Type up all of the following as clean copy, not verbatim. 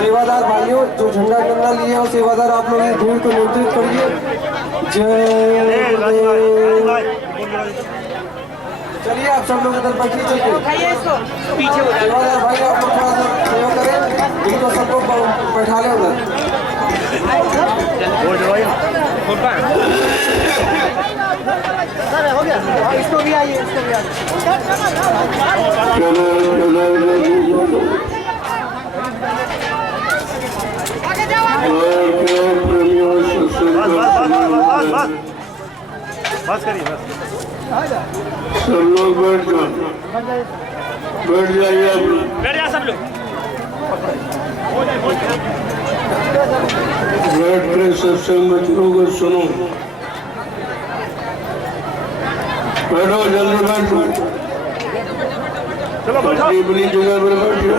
सेवादार भाइयों जो झंडा डंडा लिए हो, सेवादार आप लोग भीड़ को नियंत्रित करिए। जय चलिए आप सब लोग इधर बैठिए। सेवादार भाई आप लोग थोड़ा सा सहयोग करें, इनको सबको बैठा लें उधर। हो गया, इसको भी आइए, इसको भी आइए। बस करिए बस। सब लोग बैठ जाइए, बैठ जाइए आप लोग, बैठ जाओ सब लोग। बैठ कर सत्संग बच्चों को सुनो। बैठो, जल्दी बैठो, चलो बैठो अपनी जगह पर बैठो।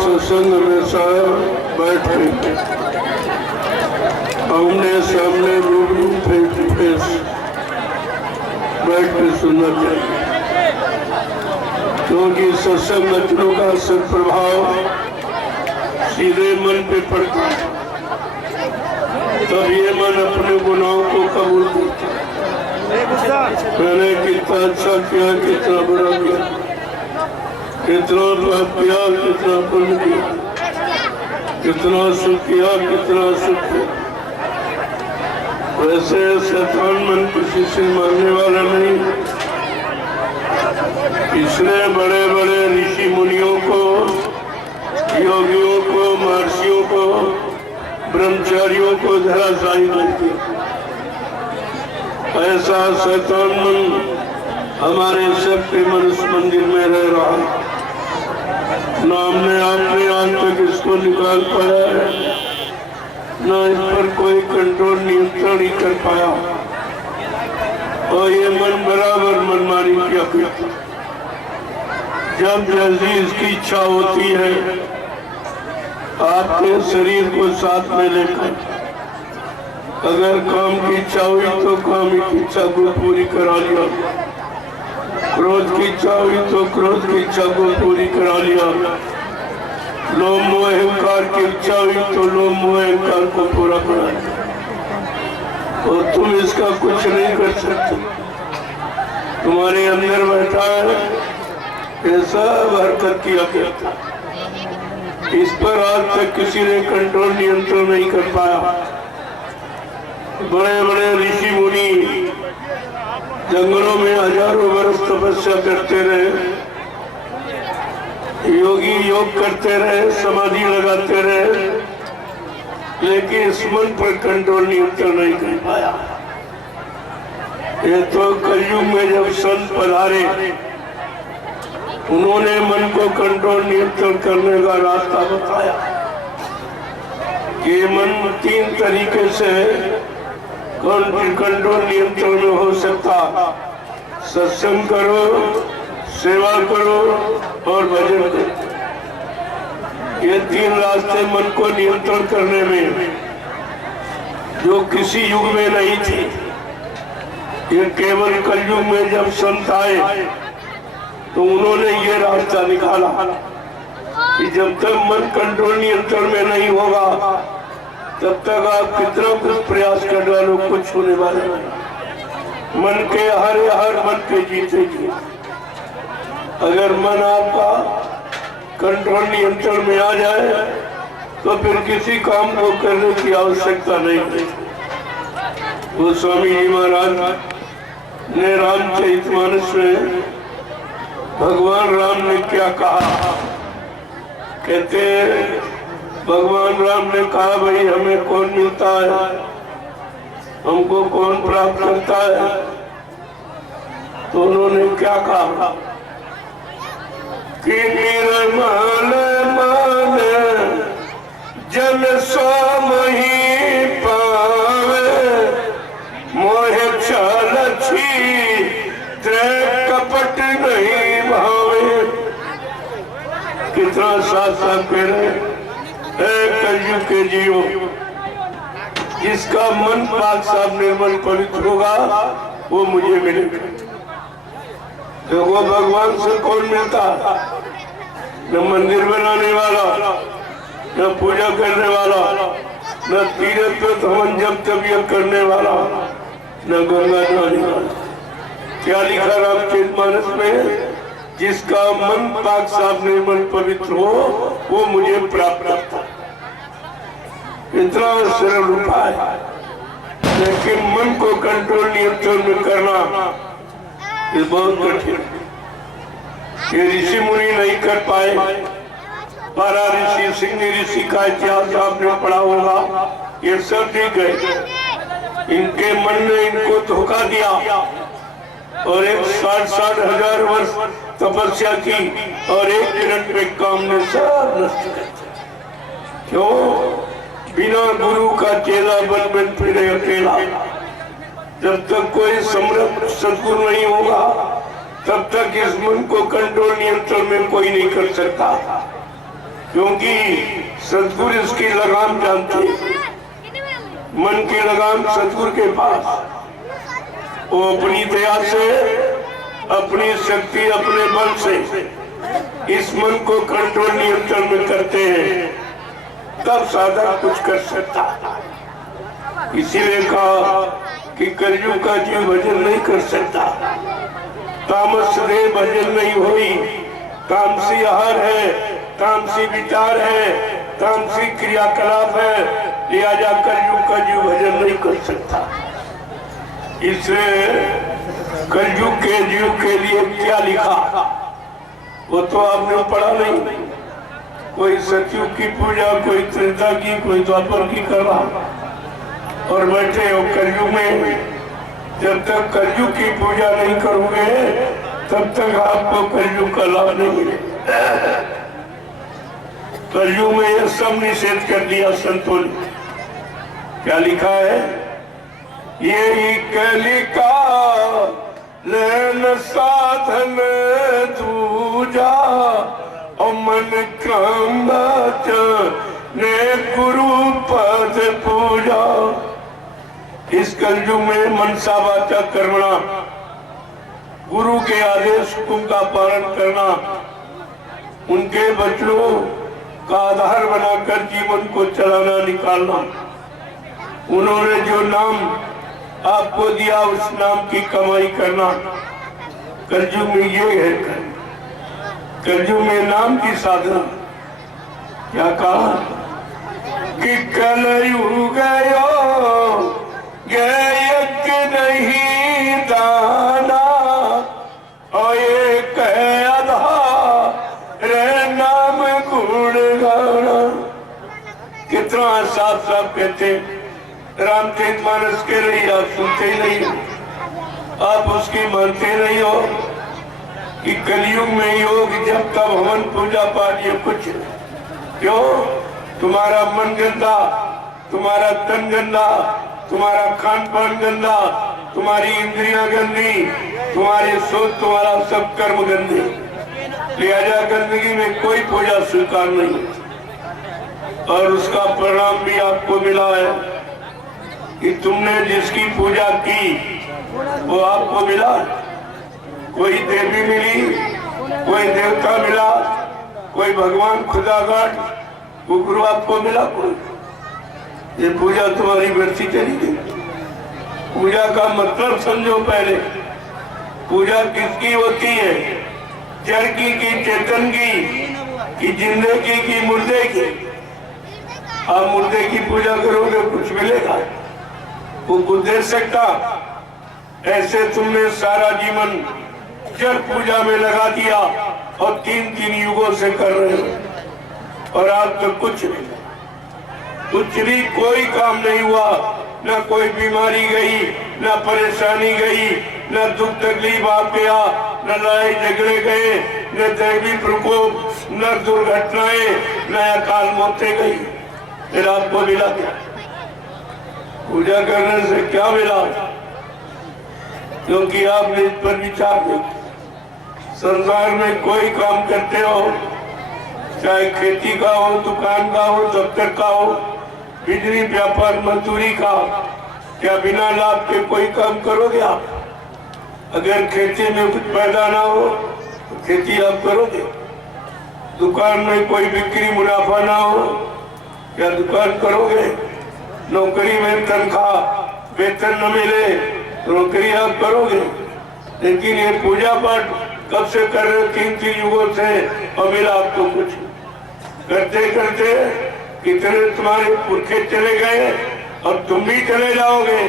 सत्संग हमेशा बैठे, आमने सामने रूबरू फेस टू फेस बैठ कर सुनना चाहिए, क्योंकि सत्संग वचनों का असर प्रभाव सीधे मन पे पड़ता है। तब ये मन अपने गुनाहों को कबूल करता है। मैंने कितना अच्छा किया, कितना बुरा किया, कितना पाप किया, कितना पुण्य किया, कितना सुख किया, कितना सुख किया। वैसे शैतान मन किसी से मारने वाला नहीं। इसने बड़े बड़े ऋषि मुनियों को, योगियों को, महर्षियों को, ब्रह्मचारियों को धराशायी कर दिया। ऐसा शैतान मन हमारे सबके मनुष्य मंदिर में रह रहा है। न हमने आपने आज तक इसको निकाल पाया है, न इस पर कोई कंट्रोल नियंत्रण ही कर पाया। और ये मन बराबर मनमानी किया करता। जब जल्दी इसकी इच्छा होती है आपके शरीर को साथ में लेकर, अगर काम की इच्छा हुई तो काम की इच्छा को पूरी करा लिया, क्रोध की इच्छा हुई तो क्रोध की इच्छा को पूरी करा लिया, लोभ मोह अहंकार की इच्छा हुई तो लोभ मोह अहंकार को पूरा करा लिया। और तुम इसका कुछ नहीं कर सकते, तुम्हारे अंदर बैठा है, ऐसा हरकत किया करता। इस पर आज तक किसी ने कंट्रोल नियंत्रण नहीं कर पाया। बड़े बड़े ऋषि मुनि जंगलों में हजारों वर्ष तपस्या करते रहे, योगी योग करते रहे, समाधि लगाते रहे, लेकिन इस मन पर कंट्रोल नियंत्रण नहीं कर पाया। ये तो कलयुग में जब संत पधारे, उन्होंने मन को कंट्रोल नियंत्रण करने का रास्ता बताया। ये मन 3 तरीके से कंट्रोल नियंत्रण में हो सकता। सत्संग करो, सेवा करो और भजन करो। ये 3 रास्ते मन को नियंत्रण करने में, जो किसी युग में नहीं थे। ये केवल कलयुग में जब संत आए तो उन्होंने ये रास्ता निकाला कि जब तक मन कंट्रोल नियंत्रण में नहीं होगा तब तक आप कितना कुछ प्रयास कर डालो, कुछ होने वाला नहीं। मन के हर मन के जीतेगी। अगर मन आपका कंट्रोल नियंत्रण में आ जाए तो फिर किसी काम को करने की आवश्यकता नहीं है। वो स्वामी जी महाराज ने रामचरितमानस में भगवान राम ने क्या कहा, कहते भगवान राम ने कहा, भाई हमें कौन मिलता है, हमको कौन प्राप्त करता है? तो उन्होंने क्या कहा कि निर्मल मन जन सोमहि पावे, मोह छल छिद्र कपट नहीं भावे। कितना साथ साथ मेरे कलयुग के जीवो, जिसका मन पाक साफ निर्मल पवित्र होगा वो मुझे मिलेगा। तो वो भगवान से कौन मिलता? न मंदिर बनाने वाला, न पूजा करने वाला, न तीर्थ पे धमन जब तबियत करने वाला, न गंगा नहाने वाला। क्या लिखा रामचरितमानस में? जिसका मन पाक साफ निर्मल पवित्र हो वो मुझे प्राप्त करता। इतना सरल उपाय, लेकिन मन को कंट्रोल नियंत्रण में करना ये बहुत कठिन। ये ऋषि मुनि नहीं कर पाए। पारा ऋषि, सिंह ऋषि का इतिहास आपने पढ़ा होगा। ये सब ठीक गए, इनके मन ने इनको धोखा दिया और 60 हजार वर्ष तपस्या की और 1 मिनट में काम ने सब नष्ट कर दिया। क्यों? बिना गुरु का चेला बन फिरे अकेला। जब तक कोई समर्थ सद्गुरु नहीं होगा तब तक इस मन को कंट्रोल नियंत्रण में कोई नहीं कर सकता, क्योंकि सद्गुरु इसकी लगाम जानते हैं। मन की लगाम सद्गुरु के पास। वो अपनी दया से, अपनी शक्ति, अपने बल से इस मन को कंट्रोल नियंत्रण में करते हैं, तब साधक कुछ कर सकता। इसीलिए कहा कि कलयुग का जीव भजन नहीं कर सकता। तामस दे भजन नहीं हुई। तामसी आहार है, तामसी विचार है, तामसी क्रियाकलाप है, लिहाजा कलयुग का जीव भजन नहीं कर सकता। इसलिए कलयुग के जीव के लिए क्या लिखा वो तो आपने पढ़ा नहीं। कोई सतयुग की पूजा, कोई त्रेता की, कोई द्वापर की कर रहा और बैठे हो कलयुग में। जब तक कलयुग की पूजा नहीं करोगे तब तक आपको कलयुग का लाभ नहीं मिलेगा। कलयुग में यह सब निषेध कर दिया संतों ने। क्या लिखा है? ये कलिका लेन साधन दूजा और मन कांगच ने गुरु पद पूजा। इस कलयुग में मनसा वाचा कर्मणा, गुरु के आदेश हुक्म का पालन करना, उनके वचनों का आधार बनाकर जीवन को चलाना निकालना। उन्होंने जो नाम आपको दिया उस नाम की कमाई करना। कलयुग में ये है, कलयुग में नाम की साधना। क्या कहा कि कलयुग गयो गायक नहीं दाना और एक आधा रे नाम गुण गाना। कितना साफ साफ कहते रामचरितमानस के लिए आप सुनते ही नहीं, आप उसकी मानते नहीं हो कि कलयुग में योग जब तब हवन पूजा पाठ ये कुछ। क्यों? तुम्हारा मन गंदा, तुम्हारा तन गंदा, तुम्हारा खान पान गंदा, तुम्हारी इंद्रियां गंदी, तुम्हारी सोच, तुम्हारा सब कर्म गंदे। लिहाजा गंदगी में कोई पूजा स्वीकार नहीं और उसका परिणाम भी आपको मिला है कि तुमने जिसकी पूजा की वो आपको मिला। कोई देवी मिली, कोई देवता मिला, कोई भगवान खुदागढ़, वो गुरु आपको मिला। कोई ये पूजा तुम्हारी व्यर्थी चली गई। पूजा का मतलब समझो पहले। पूजा किसकी होती है? जड़ की चेतन की जिंदगी की मुर्दे की? आप मुर्दे की पूजा करोगे कुछ मिलेगा? वो कुछ दे सकता? ऐसे तुमने सारा जीवन जड़ पूजा में लगा दिया और 3 युगों से कर रहे हो और आज तक कुछ भी कोई काम नहीं हुआ। न कोई बीमारी गई, न परेशानी गई, न दुख तकलीफ आ गया, न लड़ाई झगड़े गए, न दैवी प्रकोप, न दुर्घटनाएं, न अकाल मौतें गई। फिर आपको मिला क्या? पूजा करने से क्या मिला? क्योंकि आपने इस पर विचार नहीं। संसार में कोई काम करते हो, चाहे खेती का हो, दुकान का हो, दफ्तर का हो, बिजली, व्यापार, मजदूरी का, क्या बिना लाभ के कोई काम करोगे आप? अगर खेती में कुछ पैदा ना हो तो खेती आप करोगे? दुकान में कोई बिक्री मुनाफा ना हो क्या दुकान करोगे? नौकरी में तनख्वाह वेतन न मिले तो नौकरी आप करोगे? लेकिन ये पूजा पाठ कब से कर रहे हो? 3 युगों से, और मिला आपको कुछ? करते करते कितने तुम्हारे पुरखे चले गए और तुम भी चले जाओगे,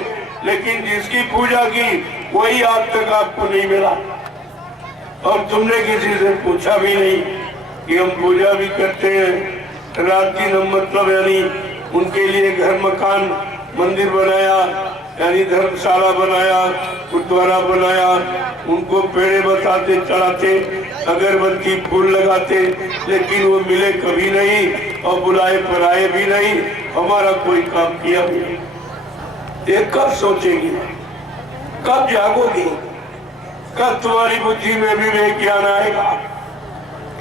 लेकिन जिसकी पूजा की वही आज तक आपको नहीं मिला। और तुमने किसी से पूछा भी नहीं कि हम पूजा भी करते हैं, रात दिन हम मतलब यानी उनके लिए घर मकान मंदिर बनाया, यानी धर्मशाला बनाया, गुरुद्वारा बनाया, उनको पेड़े बताते चढ़ाते, अगरबत्ती फूल लगाते, लेकिन वो मिले कभी नहीं और बुलाए पर आए भी नहीं, हमारा कोई काम किया भी नहीं। ये कब सोचेगी? कब जागोगी? कब तुम्हारी बुद्धि में विवेक ज्ञान आएगा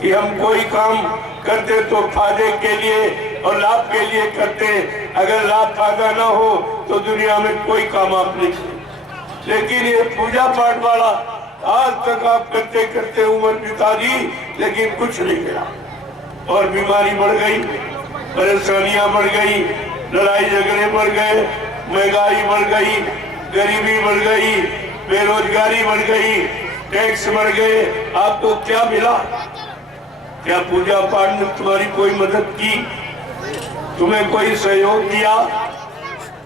कि हम कोई काम करते तो फायदे के लिए और लाभ के लिए करते, अगर लाभ फायदा ना हो तो दुनिया में कोई काम आप नहीं करते। लेकिन ये पूजा पाठ वाला आज तक आप करते करते उम्र बिता दी, लेकिन कुछ नहीं मिला। और बीमारी बढ़ गई, परेशानियां बढ़ गई, लड़ाई झगड़े बढ़ गए, महंगाई बढ़ गई, गरीबी बढ़ गई, बेरोजगारी बढ़ गई, टैक्स बढ़ गए। आपको क्या मिला? क्या पूजा पाठ ने तुम्हारी कोई मदद की? तुम्हें कोई सहयोग किया?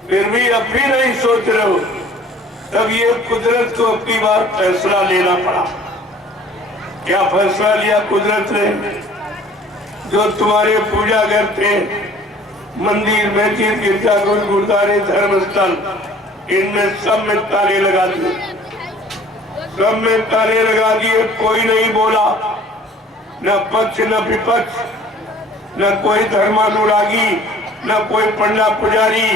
फिर भी अब भी नहीं सोच रहे हो। तब ये कुदरत को अपनी बार फैसला लेना पड़ा। क्या फैसला लिया कुदरत ने? जो तुम्हारे पूजा घर थे, मंदिर, मस्जिद, गिरजाघर, गुरुद्वारे, धर्मस्थल, इनमें सब में ताले लगा दिए, सब में ताले लगा दिए। कोई नहीं बोला, न पक्ष न विपक्ष, न कोई धर्मानुरागी, न कोई पंडा पुजारी,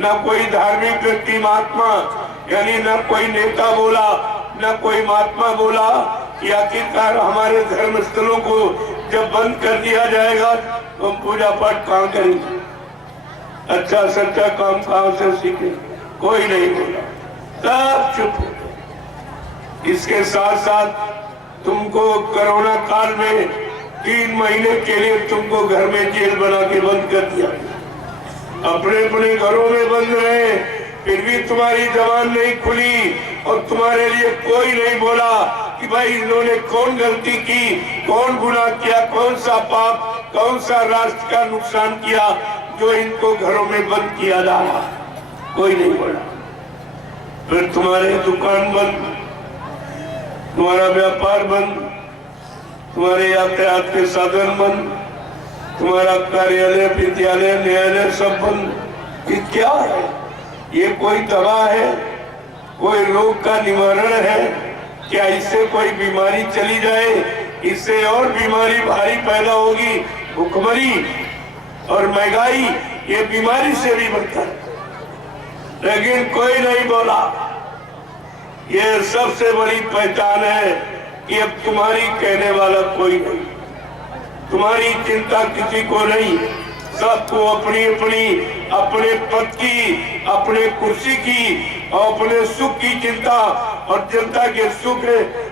न कोई धार्मिक व्यक्ति महात्मा, यानी न कोई नेता बोला, न कोई महात्मा बोला कि आखिरकार हमारे धर्म स्थलों को जब बंद कर दिया जाएगा तो हम पूजा पाठ कहाँ करेंगे? अच्छा सच्चा काम कहाँ से सीखे? कोई नहीं बोला, सब चुप। इसके साथ साथ तुमको कोरोना काल में 3 महीने के लिए तुमको घर में जेल बना के बंद कर दिया। अपने अपने घरों में बंद रहे, फिर भी तुम्हारी जबान नहीं खुली और तुम्हारे लिए कोई नहीं बोला कि भाई इन्होंने कौन गलती की, कौन गुनाह किया, कौन सा पाप, कौन सा राष्ट्र का नुकसान किया जो इनको घरों में बंद किया जा रहा। कोई नहीं बोला। फिर तुम्हारे दुकान बंद, तुम्हारा व्यापार बंद, तुम्हारे यातायात के साधन बंद, तुम्हारा कार्यालय, विद्यालय, न्यायालय सब बंद। ये क्या है? ये कोई दवा है? कोई रोग का निवारण है? क्या इससे कोई बीमारी चली जाए? इससे और बीमारी भारी पैदा होगी। भुखमरी और महंगाई ये बीमारी से भी बढ़ता है, लेकिन कोई नहीं बोला। ये सबसे बड़ी पहचान है कि अब तुम्हारी कहने वाला कोई नहीं, तुम्हारी चिंता किसी को नहीं। सबको अपनी अपनी अपने पद की, अपने कुर्सी की और अपने सुख की चिंता, और जनता के सुख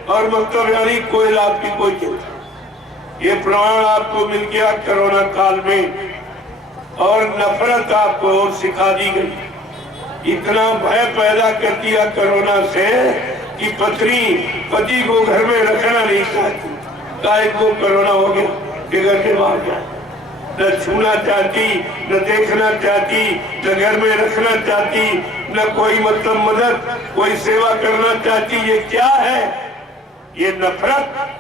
और मतलब यानी कोई लाभ की कोई चिंता। ये प्रमाण आपको मिल गया कोरोना काल में। और नफरत आपको और सिखा दी गई। इतना भय पैदा कर दिया कोरोना से कि पत्नी पति को घर में रखना नहीं चाहती। काहे को कोरोना हो गया कि घर के बाहर गया, न छूना चाहती, न देखना चाहती, न घर में रखना चाहती, न कोई मतलब मदद, कोई सेवा करना चाहती। ये क्या है? ये नफरत।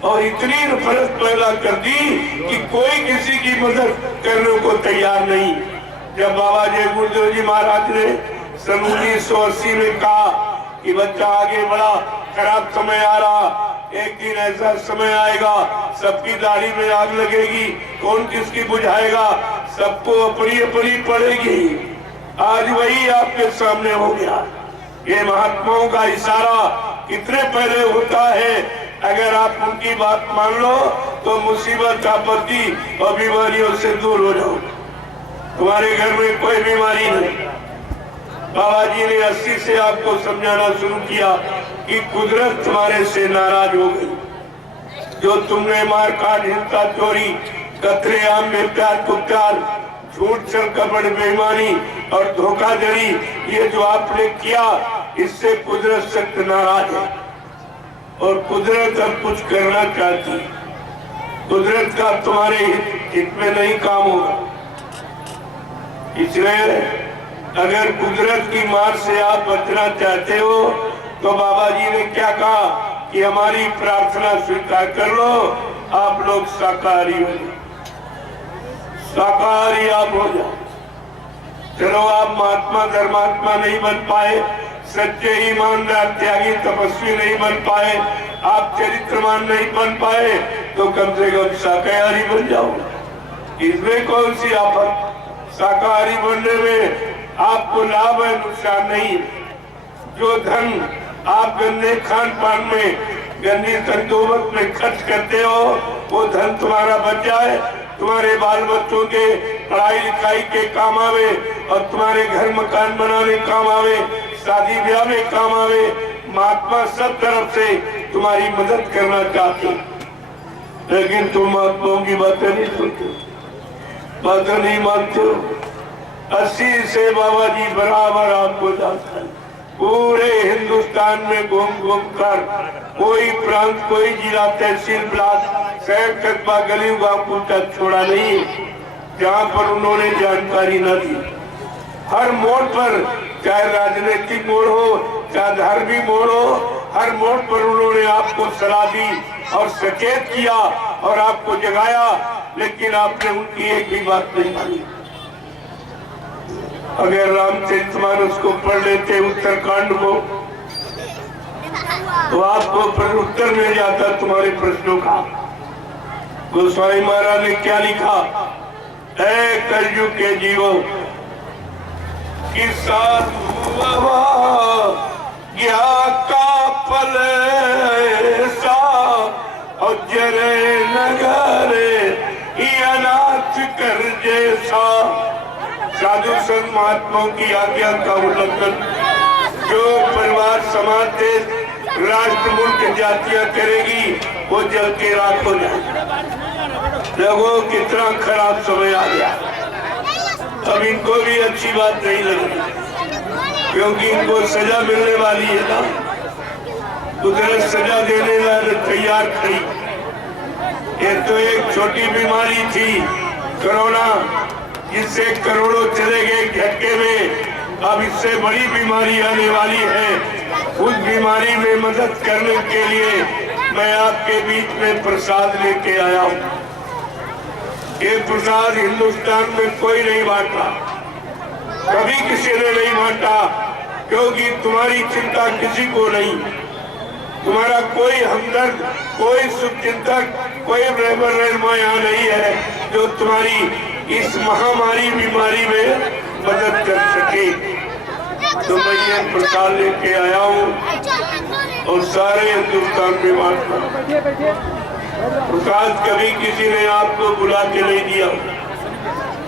और इतनी नफरत पैदा कर दी कि कोई किसी की मदद करने को तैयार नहीं। जब बाबा जय गुरुदेव जी महाराज ने सन 1980 में कहा कि बच्चा आगे बढ़ा, खराब समय आ रहा, एक दिन ऐसा समय आएगा सबकी दाढ़ी में आग लगेगी, कौन किसकी बुझाएगा, सबको अपनी अपनी पड़ेगी। आज वही आपके सामने हो गया। ये महात्माओं का इशारा कितने पहले होता है, अगर आप उनकी बात मान लो तो मुसीबत, आपत्ति और बीमारियों से दूर हो जाओ। तुम्हारे घर में कोई बीमारी नहीं। बाबा जी ने 80 से आपको समझाना शुरू किया कि कुदरत तुम्हारे से नाराज हो गई। जो तुमने मार काट, हिंसा, चोरी, कतलेआम, बेप्यार कुप्यार, झूठ, छल, कपट, बेईमानी और धोखाधड़ी, ये जो आपने किया, इससे कुदरत सख्त नाराज है और कुदरत अब कुछ करना चाहती है। कुदरत का तुम्हारे हित में नहीं काम होगा। इसलिए अगर कुदरत की मार से आप बचना चाहते हो तो बाबा जी ने क्या कहा कि हमारी प्रार्थना स्वीकार कर लो, आप लोग शाकाहारी हो जाओ, शाकाहारी आप हो जाओ। चलो आप महात्मा धर्मात्मा नहीं बन पाए, सच्चे ईमानदार त्यागी तपस्वी नहीं बन पाए, आप चरित्रवान नहीं बन पाए, तो कम से कम शाकाहारी बन जाओ। इसमें कौन सी आफत? शाकाहारी बनने में आपको लाभ है, नुकसान नहीं है। जो धन आप गंदे खान पान में, गंदी संतोबत में खर्च करते हो, वो धन तुम्हारा बच जाए, तुम्हारे बाल बच्चों के पढ़ाई लिखाई के काम आवे और तुम्हारे घर मकान बनाने काम आवे, शादी ब्याह में काम आवे। महात्मा सब तरफ से तुम्हारी मदद करना चाहते, लेकिन तुम महात्माओं की बातें नहीं सुनते, बातें नहीं मानते हो। 80 से बाबा जी बराबर आपको जानता है। पूरे हिंदुस्तान में घूम घूम कर कोई प्रांत, कोई जिला, तहसील, ब्लॉक, शहर, कस्बा, गली, गांव को छोड़ा नहीं जहाँ पर उन्होंने जानकारी न दी। हर मोड़ पर, चाहे राजनीतिक मोड़ हो, चाहे धार्मिक मोड़ हो, हर मोड़ पर उन्होंने आपको सलाह दी और सचेत किया और आपको जगाया, लेकिन आपने उनकी एक भी बात नहीं मानी। अगर रामचरितमानस को पढ़ लेते उत्तरकांड को, तो आपको उत्तर मिल जाता तुम्हारे प्रश्नों का। गोस्वामी महाराज ने क्या लिखा? ऐ कलयुग के जीवो, किसा का फल सा और जरे नगरे अनाथ कर जैसा। साधु संत महात्माओं की आज्ञा का उल्लंघन जो परिवार, समाज, देश, राष्ट्र, मुल्क, जातियां करेगी, वो जल के राख हो जाए। लोगों कितना खराब समय आ गया। अब इनको भी अच्छी बात नहीं लगी, क्योंकि इनको सजा मिलने वाली है ना। कुदरत सजा देने वाले तैयार खड़ी। ये तो एक छोटी बीमारी थी कोरोना, जिससे करोड़ों चले गए झटके में। अब इससे बड़ी बीमारी आने वाली है। उस बीमारी में मदद करने के लिए मैं आपके बीच में प्रसाद लेके आया हूँ। ये प्रसाद हिंदुस्तान में कोई नहीं बांटा, कभी किसी ने नहीं बांटा, क्योंकि तुम्हारी चिंता किसी को नहीं। तुम्हारा कोई हमदर्द, कोई शुभचिंतक, कोई रहमा यहाँ नहीं है जो तुम्हारी इस महामारी बीमारी में मदद कर सके। तो मैं ये प्रसाद लेके आया हूँ और सारे हिंदुस्तान में बांटना। प्रसाद कभी किसी ने आपको बुला के नहीं दिया।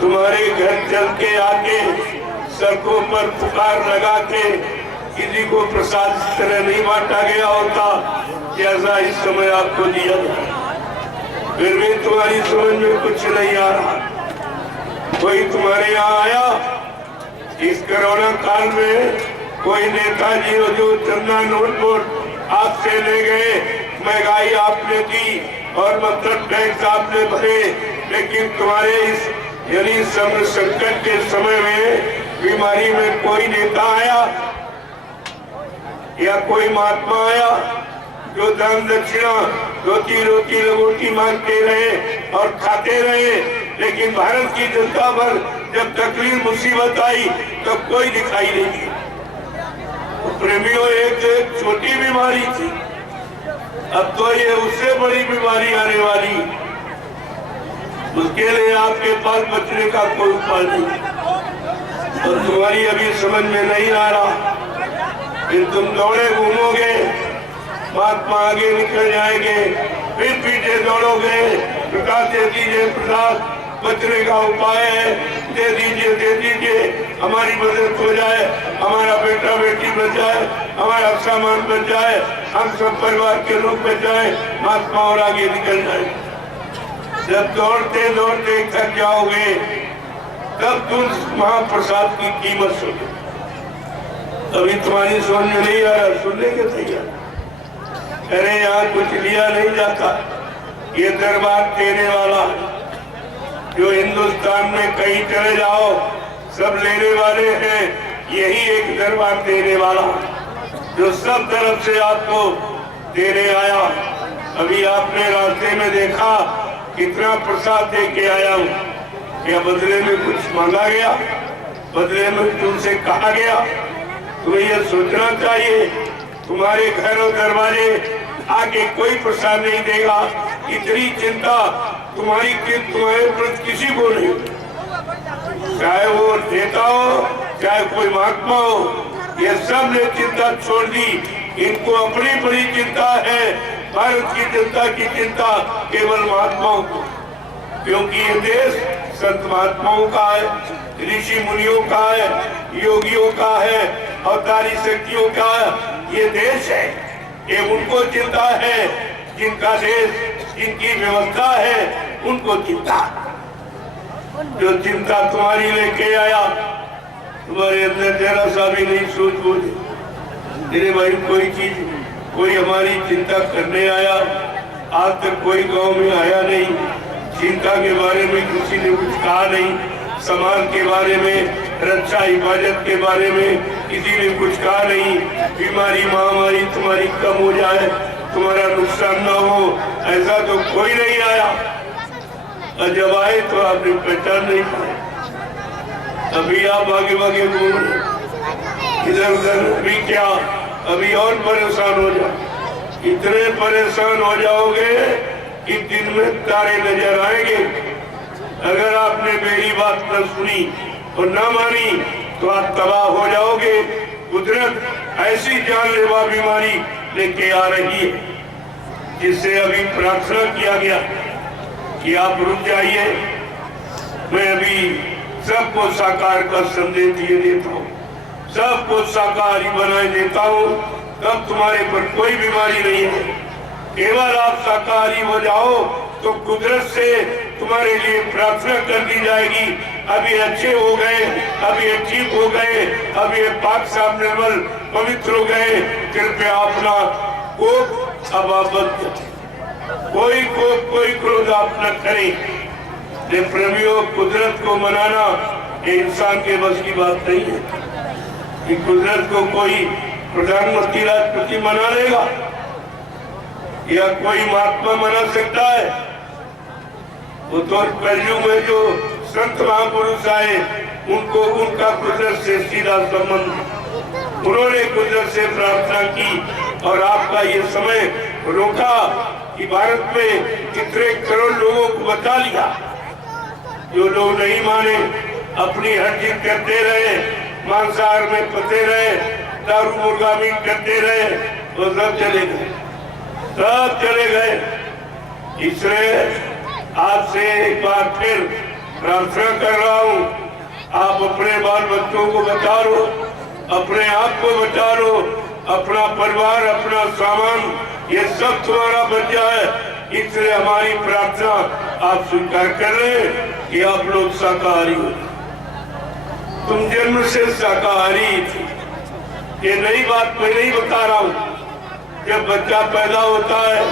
तुम्हारे घर चल के आके, सड़कों पर पुकार लगा के किसी को प्रसाद इस तरह नहीं बांटा गया होता जैसा इस समय आपको दिया गया। फिर भी तुम्हारी समझ में कुछ नहीं आ रहा। कोई तुम्हारे यहाँ आया इस कोरोना काल में, कोई नेताजी हो जो चंदा नोट आपसे ले गए, महंगाई आपने दी और मतलब टैक्स आपने भरे, लेकिन तुम्हारे इस यानी संकट के समय में, बीमारी में कोई नेता आया या कोई महात्मा आया जो दान दक्षिणा, रोटी रोटी लगोटी मांगते रहे और खाते रहे, लेकिन भारत की जनता पर जब तकलीफ मुसीबत आई तो कोई दिखाई नहीं दिया। तो प्रेमियों, एक छोटी बीमारी थी, अब तो ये उससे बड़ी बीमारी आने वाली। उसके लिए आपके पास बचने का कोई उपाय नहीं और तुम्हारी अभी समझ में नहीं आ रहा। फिर तुम दौड़े घूमोगे, महात्मा आगे निकल जाएंगे, फिर पीछे दौड़ोगे, प्रसाद दे दीजिए, प्रसाद बचने का उपाय है, दे दीजिए, दे दीजिए, हमारी मदद हो जाए, हमारा बेटा बेटी बच जाए। हमारा सामान बच जाए, हम सब परिवार के लोग बच जाए, महात्मा और आगे निकल जाए। जब दौड़ते दौड़ते थक जाओगे तब तुम महाप्रसाद की कीमत सुनो। अभी तुम्हारी समझ में नहीं आ रहा, सुनने के तैयार। अरे यहाँ कुछ लिया नहीं जाता, ये दरबार देने वाला है। जो हिंदुस्तान में कहीं चले जाओ सब लेने वाले हैं, यही एक दरबार देने वाला जो सब तरफ से आपको देने आया। अभी आपने रास्ते में देखा कितना प्रसाद दे के आया हूँ। क्या बदले में कुछ मांगा गया? बदले में तुमसे कहा गया? तुम्हें यह सोचना चाहिए तुम्हारे घर और दरवाजे आगे कोई प्रसाद नहीं देगा। इतनी चिंता तुम्हारे प्रति किसी को नहीं, चाहे वो नेता हो चाहे कोई महात्मा हो, ये सब ने चिंता छोड़ दी। इनको अपनी बड़ी चिंता है, भारत की जनता की चिंता केवल महात्माओं को, क्योंकि ये देश संत महात्माओं का है, ऋषि मुनियों का है, योगियों का है, अवतारी शक्तियों का ये देश है। ये उनको चिंता है जिनका देश, जिनकी व्यवस्था है, उनको चिंता। जो चिंता तुम्हारी लेके आया, तुम्हारे अंदर जरा सा भी नहीं सूझ बूझी। मेरे भाई कोई चीज, कोई हमारी चिंता करने आया, आज तक कोई गांव में आया नहीं। चिंता के बारे में किसी ने कुछ कहा नहीं, समाज के बारे में, रक्षा हिफाजत के बारे में किसी ने कुछ कहा नहीं। बीमारी महामारी तुम्हारी कम हो जाए, तुम्हारा नुकसान ना हो, ऐसा तो कोई नहीं आया। और जब आए तो आपने पहचान नहीं पाया। अभी आप आगे आगे घूम रहे, इधर उधर अभी क्या, अभी और परेशान हो जाओ। इतने परेशान हो जाओगे कि दिन में तारे नजर आएंगे। अगर आपने मेरी बात न सुनी और न मानी तो आप तबाह हो जाओगे। कुदरत ऐसी जानलेवा बीमारी लेके आ रही है जिससे अभी प्रार्थना किया गया कि आप रुक जाइए। मैं अभी सबको साकार का संदेश दिए देता हूँ, सबको साकार ही बनाए देता हूँ। तब तुम्हारे पर कोई बीमारी नहीं है। केवल आप शाकाहारी हो जाओ तो कुदरत से तुम्हारे लिए प्रार्थना कर दी जाएगी। अभी अच्छे हो गए, अभी ये ठीक हो गए, अभी ये पाक साफ निर्मल पवित्र हो गए, कृपया अपना कोप अब आप बंद करें। कोई कोप कोई क्रोध आप न करें। प्रेमियों, कुदरत को मनाना ये इंसान के बस की बात नहीं है कि कुदरत को कोई प्रधानमंत्री राष्ट्रपति मना लेगा या कोई महात्मा मना सकता है। वो तो कलयुग में जो संत महापुरुष आए उनको उनका कुदरत से सीधा संबंध, उन्होंने कुदरत से प्रार्थना की और आपका ये समय रोका कि भारत में कितने करोड़ लोगों को बचा लिया। जो लोग नहीं माने, अपनी हरजित करते रहे, मांसाहार में फंसे रहे, दारू मुर्गा मीट करते रहे, वो सब चले गए, सब चले गए। इसलिए आपसे एक बार फिर प्रार्थना कर रहा हूँ, आप अपने बाल बच्चों को बचा लो, अपने आप को बचा लो, अपना परिवार, अपना सामान, ये सब तुम्हारा बच जाए। इसलिए हमारी प्रार्थना आप स्वीकार कर रहे हैं कि आप लोग शाकाहारी हो। तुम जन्म से शाकाहारी थे, ये नई बात मैं नहीं बता रहा हूँ। जब बच्चा पैदा होता है,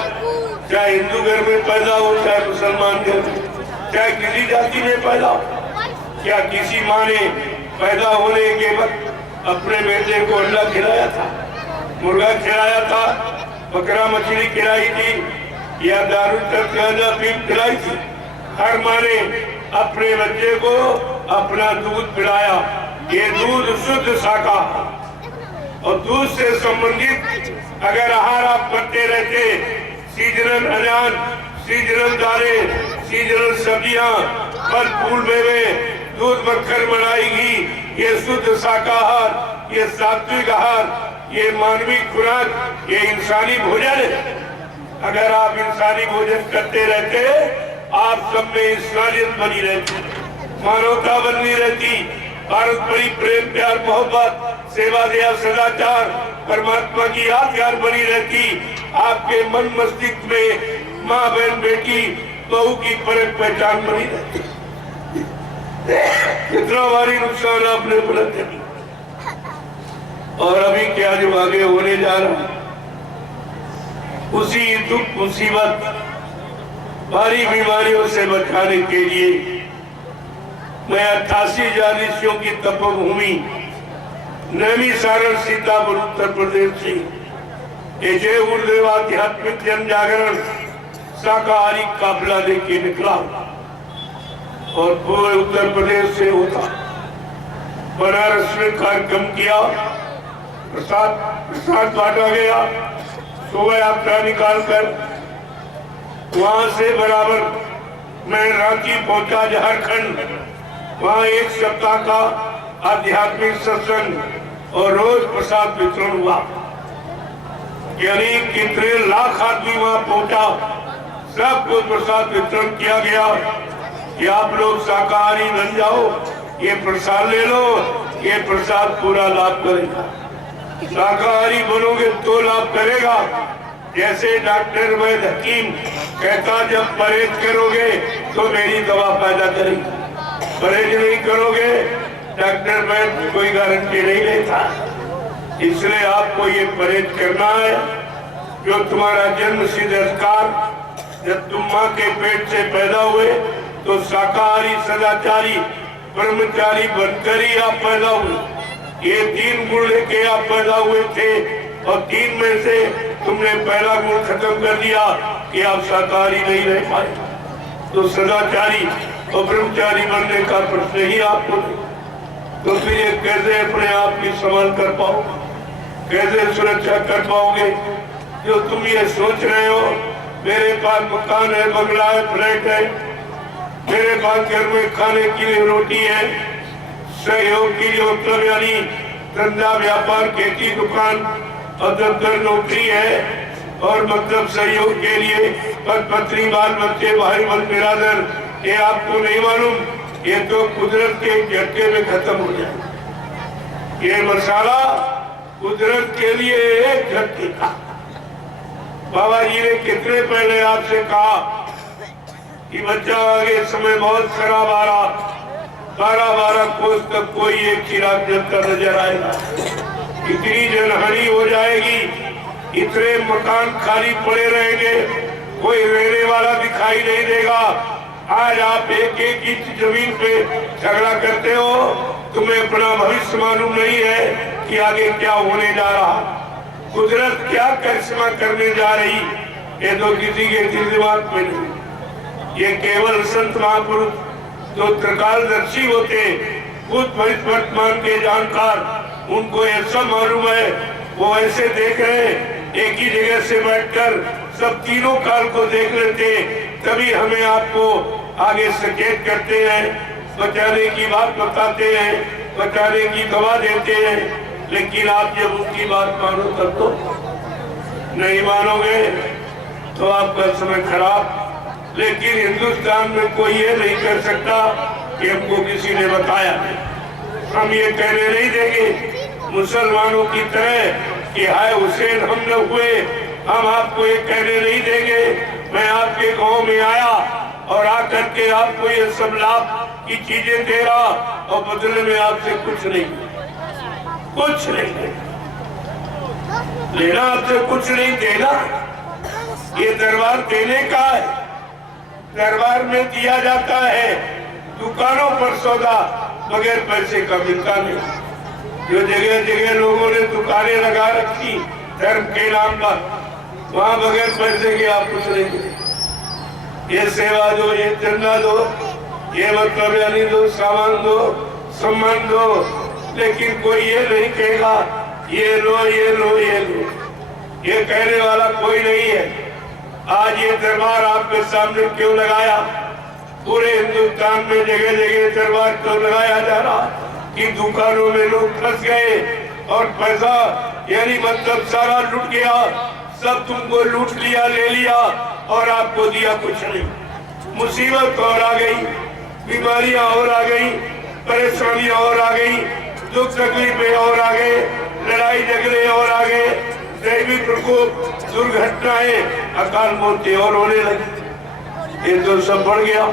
चाहे हिंदू घर में पैदा हो चाहे मुसलमान घर में, चाहे किसी जाति में पैदा हो, क्या किसी माँ ने पैदा होने के वक्त अपने बेटे को अंडा खिलाया था, मुर्गा खिलाया था, बकरा मछली खिलाई थी या दारू तक खिलाई थी? हर माँ ने अपने बच्चे को अपना दूध पिलाया। ये दूध शुद्ध शाकाहार और दूध से संबंधित अगर आहार आप करते रहते, सीजनल अनाज, सीजनल दालें, सीजनल सब्जियां, फल फूल मेवे, दूध मक्खन मलाई घी, ये शुद्ध शाकाहार, ये सात्विक आहार, ये मानवीय खुराक, ये इंसानी भोजन है। अगर आप इंसानी भोजन करते रहते, आप सब में इंसानियत बनी रहती, मानवता बनी रहती, पारस्परिक प्रेम प्यार मोहब्बत, सेवा दया सदाचार, परमात्मा की याद याद बनी रहती, आपके मन मस्तिष्क में माँ बहन बेटी बहू की परख पहचान बनी रहती। कितना भारी नुकसान आपने बुलंद किया। और अभी क्या जो आगे होने जा रहा, उसी दुख मुसीबत भारी बीमारियों से बचाने के लिए मैं 88 ऋषियों की तपोभूमि नैमिषारण सीतापुर उत्तर प्रदेश से ये जय गुरुदेव आध्यात्मिक जन जागरण शाकाहारी काफिला लेके निकला और पूरे उत्तर प्रदेश से होता बनारस में कार्यक्रम किया, प्रसाद बांटा गया। शोभा यात्रा निकालकर वहां से बराबर मैं रांची पहुंचा, झारखंड। वहां एक सप्ताह का आध्यात्मिक सत्संग और रोज प्रसाद वितरण हुआ। यानी कितने लाख आदमी वहां पहुंचा, सबको प्रसाद वितरण किया गया कि आप लोग शाकाहारी बन जाओ, ये प्रसाद ले लो, ये प्रसाद पूरा लाभ करेगा। शाकाहारी बनोगे तो लाभ करेगा। जैसे डॉक्टर वैद हकीम कहता जब परहेज करोगे तो मेरी दवा पैदा करेगी, परहेज नहीं करोगे डॉक्टर वैद कोई गारंटी नहीं लेता। इसलिए आपको ये परहेज करना है, जो तुम्हारा जन्म सिद्ध अधिकार। जब तुम माँ के पेट से पैदा हुए तो शाकाहारी सदाचारी ब्रह्मचारी बनकर ही आप पैदा हुए। ये 3 गुण लेके आप पैदा हुए थे और 3 में से तुमने पहला गुण खत्म कर दिया कि आप शाकाहारी नहीं रह पाए, तो सदाचारी और ब्रह्मचारी बनने का प्रश्न ही आपको नहीं। तो फिर ये कैसे अपने आप की संभाल कर पाओ, कैसे सुरक्षा कर पाओगे? जो तुम ये सोच रहे हो मेरे पास मकान है, बंगला है, फ्लैट है, मेरे पास घर में खाने के लिए रोटी है, सहयोग के लिए मतलब यानी धंधा व्यापार खेती दुकान और दफ्तर नौकरी है, और मतलब सहयोग के लिए पद पत्नी बाल बच्चे भाई बल बिरादर, ये आपको नहीं मालूम, ये तो कुदरत के झटके में खत्म हो जाए। ये मसाला कुदरत के लिए एक झटके का। बाबा जी ने कितने पहले आपसे कहा कि बच्चा आगे समय बहुत खराब आ रहा, 12-12 कोस तक कोई एक चिराग जलता नजर आएगा, इतनी जनहानि हो जाएगी, इतने मकान खाली पड़े रहेंगे, कोई रहने वाला दिखाई नहीं देगा। आज आप एक इंच जमीन पे झगड़ा करते हो, तुम्हें अपना भविष्य मालूम नहीं है कि आगे क्या होने जा रहा, कुदरत क्या करिश्मा करने जा रही, ये तो किसी के दिल दिमाग में नहीं। ये केवल संत महापुरुष जो त्रिकालदर्शी होते, भूत भविष्य वर्तमान के जानकार, उनको ऐसा मालूम है, वो ऐसे देख रहे हैं, एक ही जगह से बैठकर सब तीनों काल को देख लेते, तभी हमें आपको आगे सचेत करते हैं, बचाने की बात बताते हैं, बचाने की दवा देते हैं। लेकिन आप जब उनकी बात मानो तब तो नहीं मानोगे, तो आपका समय खराब। लेकिन हिंदुस्तान में कोई ये नहीं कर सकता कि हमको किसी ने बताया, हम ये कहने नहीं देंगे मुसलमानों की तरह कि हाय हुसैन हम न हुए, हम आपको ये कहने नहीं देंगे। मैं आपके गांव में आया और आकर के आपको ये सब लाभ की चीजें दे रहा, और बदले में आपसे कुछ नहीं लेना, आपसे कुछ नहीं देना। ये दरबार देने का है, दरबार में दिया जाता है, दुकानों पर सौदा बगैर पैसे का मिलता नहीं। जो जगह जगह लोगों ने दुकानें लगा रखी धर्म के नाम पर, वहाँ बगैर पैसे के आप कुछ नहीं मिले। ये सेवा दो, ये चंदा दो, ये मतलब यानी दो, सामान दो, सम्मान दो, लेकिन कोई ये नहीं कहेगा ये लो ये लो ये लो, ये कहने वाला कोई नहीं है। आज ये दरबार आपके सामने क्यों लगाया? पूरे हिंदुस्तान में जगह जगह दरबार क्यों लगाया जा रहा कि दुकानों में लोग फंस गए और पैसा यानी मतलब सारा लूट गया, सब तुमको लूट लिया, ले लिया, और आपको दिया कुछ नहीं। मुसीबत और आ गई, बीमारियां और आ गई, परेशानियां और आ गई, दुख तकलीफें और आ गए, लड़ाई झगड़े और आगे दैवी प्रकोप, दुर्घटनाएं, अकाल मौतें और होने लगी। ये तो सब बढ़ गया।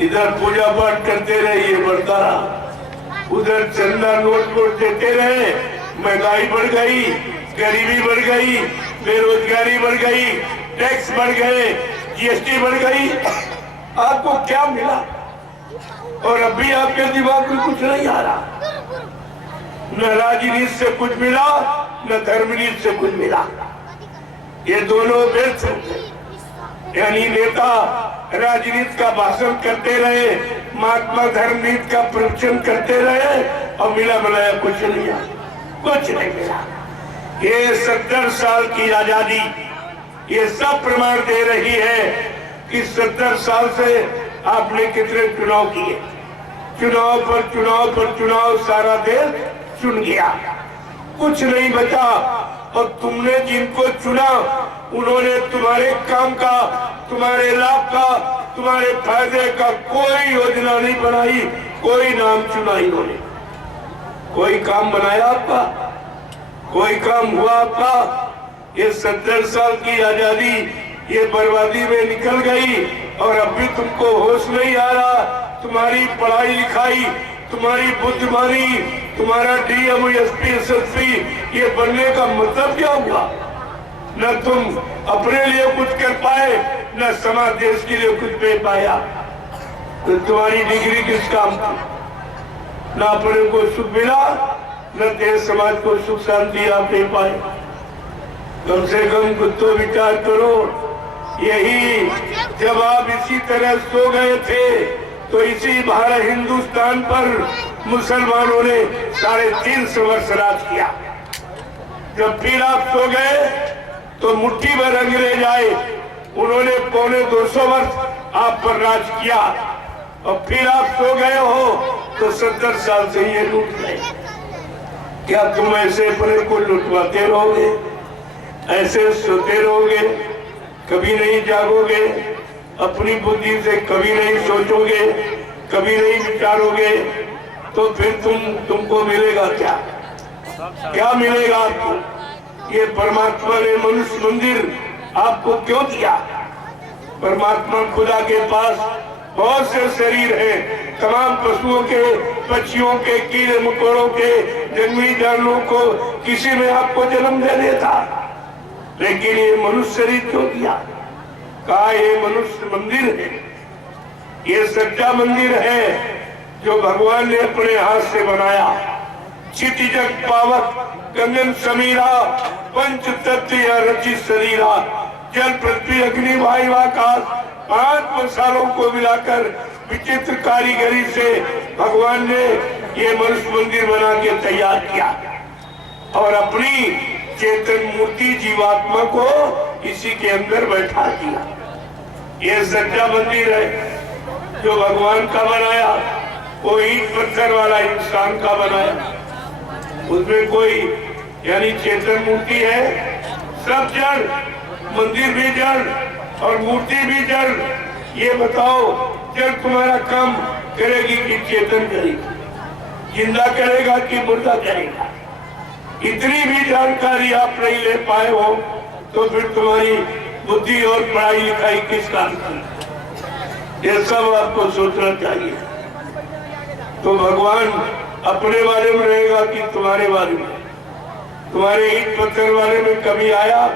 इधर पूजा पाठ करते रहे, ये बढ़ता रहा। उधर चंदा नोट देते रहे, महंगाई बढ़ गई, गरीबी बढ़ गई, बेरोजगारी बढ़ गई, टैक्स बढ़ गए, जीएसटी बढ़ गई। आपको क्या मिला? और अभी आपके दिमाग में कुछ नहीं आ रहा। न राजनीति से कुछ मिला, न धर्मनीति से कुछ मिला। ये दोनों व्यर्थ हो गए। यानी नेता राजनीति का भाषण करते रहे, महात्मा धर्मनीति का प्रवचन करते रहे और मिला मिलाया कुछ नहीं आया, कुछ नहीं मिला। ये 70 साल की आजादी ये सब प्रमाण दे रही है कि 70 साल से आपने कितने चुनाव किए। चुनाव पर चुनाव पर चुनाव, सारा देश चुन गया, कुछ नहीं बचा। और तुमने जिनको चुना उन्होंने तुम्हारे काम का, तुम्हारे लाभ का, तुम्हारे फायदे का कोई योजना नहीं बनाई, कोई नाम चुना इन्होंने। कोई काम बनाया आपका? कोई काम हुआ आपका? ये 70 साल की आजादी ये बर्बादी में निकल गई और अभी तुमको होश नहीं आ रहा। तुम्हारी पढ़ाई लिखाई, तुम्हारी बुद्धिमानी, तुम्हारा डीएम, एसपी, एसएसपी ये बनने का मतलब क्या हुआ? न तुम अपने लिए कुछ कर पाए, न समाज देश के लिए कुछ दे पाया। तो तुम्हारी डिग्री किस काम की? न अपने को सुख मिला, न देश समाज को सुख शांति आप दे पाए। कम से कम खुद तो विचार करो। यही जब आप इसी तरह सो गए थे तो इसी भारत हिंदुस्तान पर मुसलमानों ने 350 वर्ष राज किया। जब फिर आप सो गए तो मुट्ठी भर अंग्रेज आए, उन्होंने 250 वर्ष आप पर राज किया। और फिर आप सो गए हो तो 70 साल से ये लूट गए। क्या तुम ऐसे अपने को लुटवाते रहोगे? ऐसे सोते रहोगे? कभी नहीं जागोगे? अपनी बुद्धि से कभी नहीं सोचोगे, कभी नहीं विचारोगे, तो फिर तुमको मिलेगा क्या? क्या मिलेगा आपको? ये परमात्मा ने मनुष्य मंदिर आपको क्यों दिया? परमात्मा खुदा के पास बहुत से शरीर हैं। तमाम पशुओं के, पक्षियों के, कीड़े मकोड़ों के, जंगली जानवरों को किसी ने आपको जन्म देने था, लेकिन ये मनुष्य शरीर क्यों दिया? कहा ये मनुष्य मंदिर है, ये सच्चा मंदिर है जो भगवान ने अपने हाथ से बनाया। चिति जग पावक गगन समीरा, पंच तत्व रचित शरीरा, जल पृथ्वी अग्नि वायु आकाश 5 मसालों को मिलाकर विचित्र कारीगरी से भगवान ने ये मनुष्य मंदिर बना के तैयार किया और अपनी चेतन मूर्ति जीवात्मा को इसी के अंदर बैठा दिया। ये सच्चा मंदिर है जो भगवान का बनाया, वो ईंट पत्थर वाला इंसान का बनाया। उसमें कोई यानी चेतन मूर्ति है? सब जड़, मंदिर भी जड़ और मूर्ति भी जड़। ये बताओ जड़ तुम्हारा काम करेगी कि चेतन करेगी? जिंदा करेगा कि मुर्दा करेगा? इतनी भी जानकारी आप नहीं ले पाए हो तो फिर तुम्हारी बुद्धि और पढ़ाई लिखाई किस काम की? ये सब आपको सोचना चाहिए। तो भगवान अपने बारे में रहेगा कि तुम्हारे बारे में? तुम्हारे ईंट पत्थर वाले में कभी आया?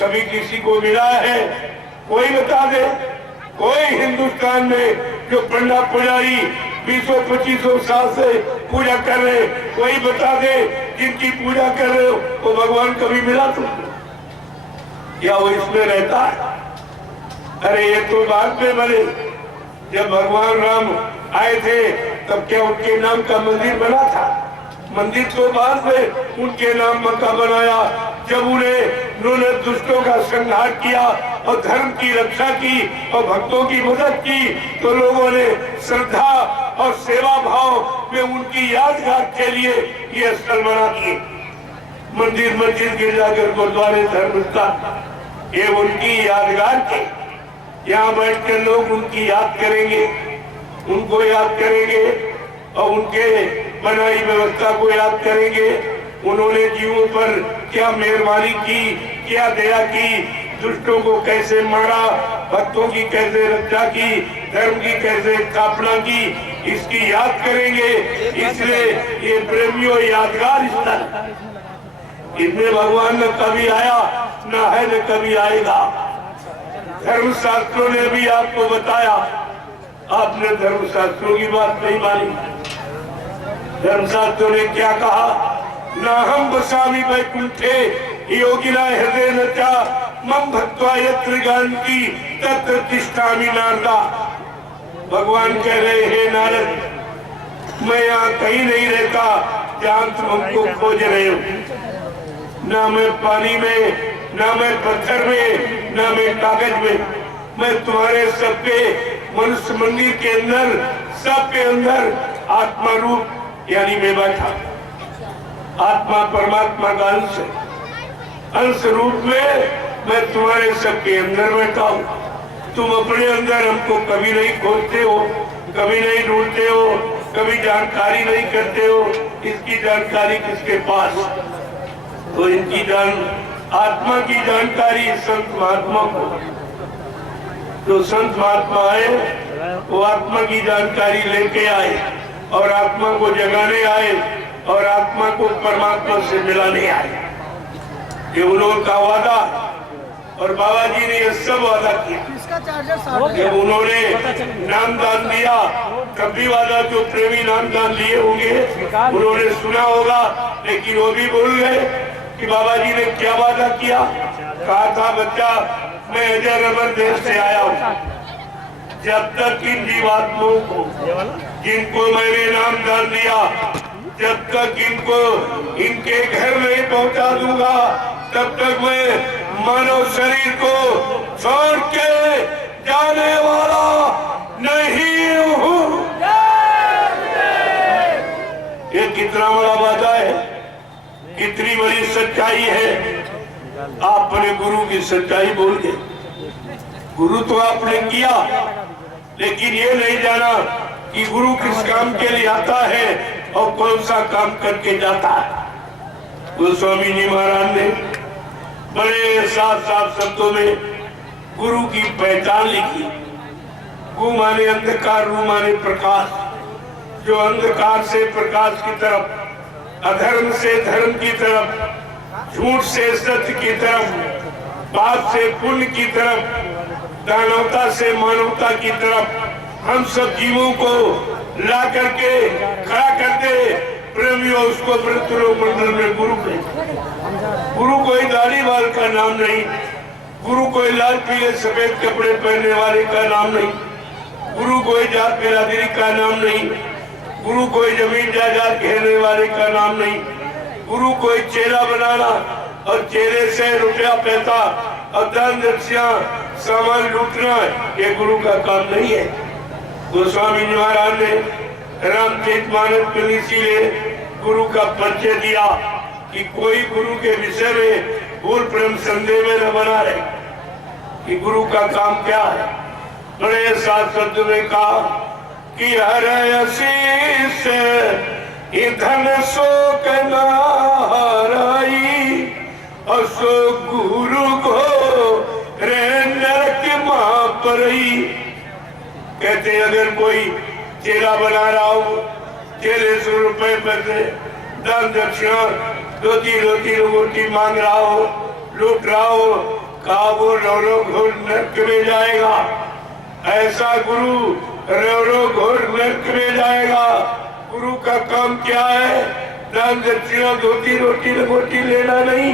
कभी किसी को मिला है? कोई बता दे। कोई हिंदुस्तान में जो पंडा पुजारी 200-2500 साल से पूजा कर रहे, कोई बता दे जिनकी पूजा कर रहे हो वो भगवान कभी मिला तुमको? या वो इसमें रहता है? अरे ये तो बाद में बने। जब भगवान राम आए थे तब क्या उनके नाम का मंदिर बना था? मंदिर तो बाद में उनके नाम का बनाया जब उन्होंने दुष्टों का संहार किया और धर्म की रक्षा की और भक्तों की मदद की, तो लोगों ने श्रद्धा और सेवा भाव में उनकी यादगार के लिए ये स्थल बना दिए। मंदिर, मस्जिद, गिरजाघर, गुरुद्वारे, धर्मस्थल, ये उनकी यादगार के। यहाँ बैठकर लोग उनकी याद करेंगे, उनको याद करेंगे और उनके बनाई व्यवस्था को याद करेंगे उन्होंने जीवों पर क्या मेहरबानी की, क्या दया की, दुष्टों को कैसे मारा, भक्तों की कैसे रक्षा की, धर्म की कैसे स्थापना की, इसकी याद करेंगे। इसलिए ये प्रेमियों यादगार स्थल, इनमें भगवान न कभी आया, न है न कभी आएगा। धर्मशास्त्रों ने भी आपको बताया, आपने धर्मशास्त्रों की बात नहीं मानी। धर्मशास्त्रों ने क्या कहा? ना हम बसामी वैकुंठे योगिना हृदय न चा मम भक्त्वा यत्र गान्ति तत्र तिष्ठामि नारदा। भगवान कह रहे हैं नारद, मैं यहाँ कहीं नहीं रहता जहाँ तुम हमको खोज रहे हो। ना मैं पानी में, ना मैं पत्थर में, ना मैं कागज में, मैं तुम्हारे सबके मनुष्य मंदिर के अंदर, सबके अंदर आत्मा रूप यानी मैं बैठा। आत्मा परमात्मा का अंश है, अंश रूप में मैं तुम्हारे सबके अंदर बैठा हूँ। तुम अपने अंदर हमको कभी नहीं खोजते हो, कभी नहीं ढूंढते हो, कभी जानकारी नहीं करते हो। इसकी जानकारी किसके पास? तो इनकी आत्मा की जानकारी संत महात्मा को। जो संत महात्मा आए वो आत्मा की जानकारी लेके आए और आत्मा को जगाने आए और आत्मा को परमात्मा से मिलाने आए। ये उन्होंने का वादा, और बाबा जी ने ये सब वादा किया। जब उन्होंने नाम दान दिया तब भी वादा, जो प्रेमी नाम दान लिए होंगे उन्होंने सुना होगा, लेकिन वो भी भूल गए कि बाबा जी ने क्या वादा किया। कहा था, बच्चा मैं अजय रबर देश से आया हूँ, जब तक इन जीवात्माओं को, जिनको मैंने नाम दान दिया, जब तक इनको इनके घर नहीं पहुंचा दूंगा, तब तक मैं मानव शरीर को छोड़ के जाने वाला नहीं हूँ। ये कितना बड़ा वादा है, कितनी बड़ी सच्चाई है। आपने गुरु की सच्चाई बोल के, गुरु तो आपने किया, लेकिन ये नहीं जाना कि गुरु किस काम के लिए आता है और कौन सा काम करके जाता है। गोस्वामी जी महाराज ने बड़े साफ साफ शब्दों में गुरु की पहचान लिखी। गु माने अंधकार, रू माने प्रकाश। जो अंधकार से प्रकाश की तरफ, अधर्म से धर्म की तरफ, झूठ से सत्य की तरफ, पाप से पुण्य की तरफ, दानवता से मानवता की तरफ हम सब जीवों को ला करके खड़ा करते। प्रेमियों, उसको मंडल में गुरु कहते। गुरु कोई दाढ़ी वाल का नाम नहीं, गुरु कोई लाल पीले सफेद कपड़े पहनने वाले का नाम नहीं, गुरु कोई जात बिरादरी का नाम नहीं, गुरु कोई जमीन जायदाद घेरने वाले का नाम नहीं, गुरु कोई चेला बनाना और चेले से रुपया पैसा और दान दक्षिणा सामान लूटना, ये गुरु का काम नहीं है। गोस्वामी जी महाराज ने रामचरितमानस में इसीलिए गुरु का परिचय दिया कि कोई गुरु के विषय में भूल प्रेम संदेह में न बना रहे कि गुरु का काम क्या है। बड़े साथ शब्द में कहा कि हर आशीष धन शोक न हराई और सो गुरु को रे नरक मां परई। कहते अगर कोई चेला बना रहा हो, चेले 100 रुपए पैसे दान दक्षिणा रोटी रोटी मांग रहा हो, लूट रहा हो, कहा वो रो घोर नरक में जाएगा। ऐसा गुरु रो घोर नरक में जाएगा। गुरु का काम क्या है? दान दक्षिणा रोटी लेना नहीं,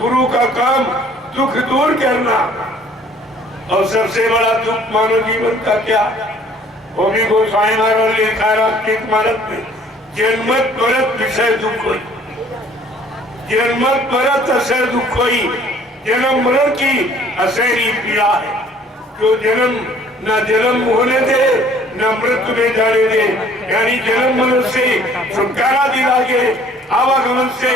गुरु का काम दुख दूर करना। और सबसे बड़ा दुख मानव जीवन का क्या? वो भी गोस्वामी महाराज लिखा रामचरितमानस में, जन्मत मरत विषय दुख होई, जन्मत मरत असह दुख होई। जन्म मरण की असहरी पीड़ा है। जो जन्म न जन्म होने दे न मृत्यु में जाने दे, यानी जन्म मरण से छुटकारा दिला के आवागमन से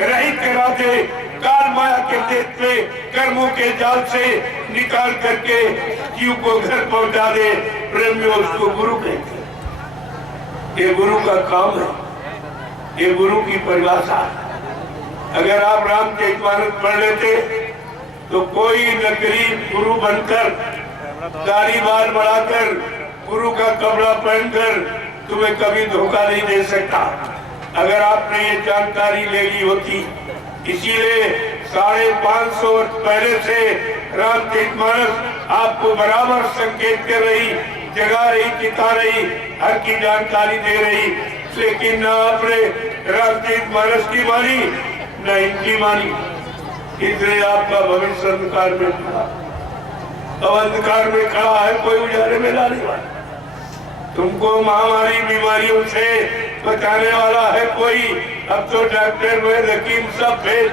रहित करा दे, काल माया के देश में कर्मों के जाल से निकाल करके जीव को घर पहुंचा दे। प्रेमियों, उसको गुरु कहते हैं। ये गुरु का काम है, ये गुरु की परिभाषा है। अगर आप रामचरितमानस पढ़ लेते तो कोई नकली गुरु बनकर दाढ़ी बाल बढ़ाकर गुरु का कपड़ा पहनकर तुम्हें कभी धोखा नहीं दे सकता। अगर आपने ये जानकारी ले ली होती, इसीलिए 550 वर्ष पहले से रामचरितमानस आपको बराबर संकेत कर रही, जगा रही, चिता रही, हर की जानकारी दे रही, लेकिन न आपने रामचरितमानस की मानी न इनकी मानी, इसलिए आपका भविष्य अंधकार में खड़ा। अब अंधकार में खड़ा है, कोई उजाले में लाने वाला। तुमको महामारी बीमारियों से बचाने वाला है कोई? अब तो डॉक्टर वैद हकीम सब फेल,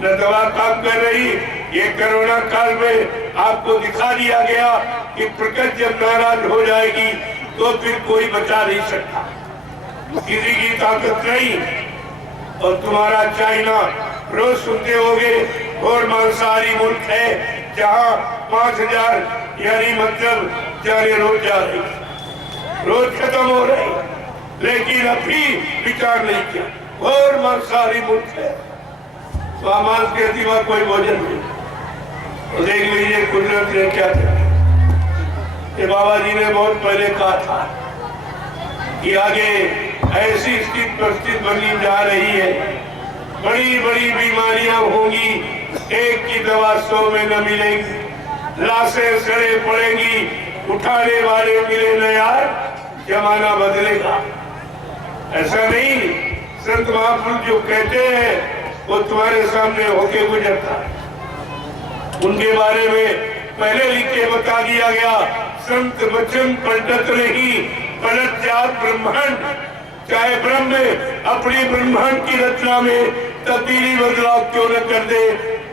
न दवा काम कर रही। ये कोरोना काल में आपको दिखा दिया गया कि प्रकृति जब नाराज हो जाएगी तो फिर कोई बचा नहीं सकता, किसी की ताकत नहीं। और तुम्हारा चाइना रोज सुनते होगे और मांसाहारी मुल्क है जहाँ 5000 यानी मतलब जाने रोज जा रही, रोज खत्म हो रही, लेकिन अभी विचार नहीं किया और मांसाहारी मुल्क है, तो मांस के सिवा कोई भोजन नहीं। तो देख लीजिए कुदरत ने क्या किया। ये बाबा जी ने बहुत पहले कहा था कि आगे ऐसी स्थिति परिस्थिति बनी जा रही है, बड़ी बड़ी बीमारियां होंगी, एक की दवा 100 में न मिलेगी, लाशें सड़े पड़ेंगी, उठाने वाले मिले न यार, जमाना बदलेगा। ऐसा नहीं, संत महापुरुष जो कहते हैं वो तुम्हारे सामने होके गुजरता, उनके बारे में पहले लिख के बता दिया गया, संत वचन पलटत नहीं, पलट जात ब्रह्मांड। चाहे ब्रह्म अपनी ब्रह्मांड की रचना में तब्दीली बदलाव क्यों न कर दे,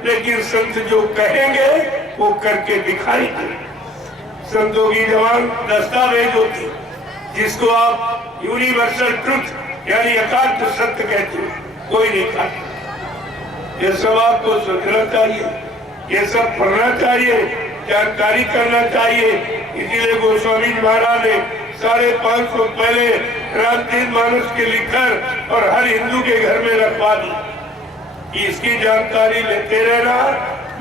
लेकिन संत जो कहेंगे वो करके दिखाएंगे। संतों की जबान दस्तावेज होती, जिसको आप यूनिवर्सल ट्रुथ यानी अकाट्य सत्य कहते हो, कोई नहीं कहता। ये सब आपको सोचना चाहिए, ये सब पढ़ना चाहिए, जानकारी करना चाहिए। इसीलिए गोस्वामी महाराज ने 550 पहले रामचरितमानस के लिखकर और हर हिंदू के घर में रखवा दी। इसकी जानकारी लेते रहना।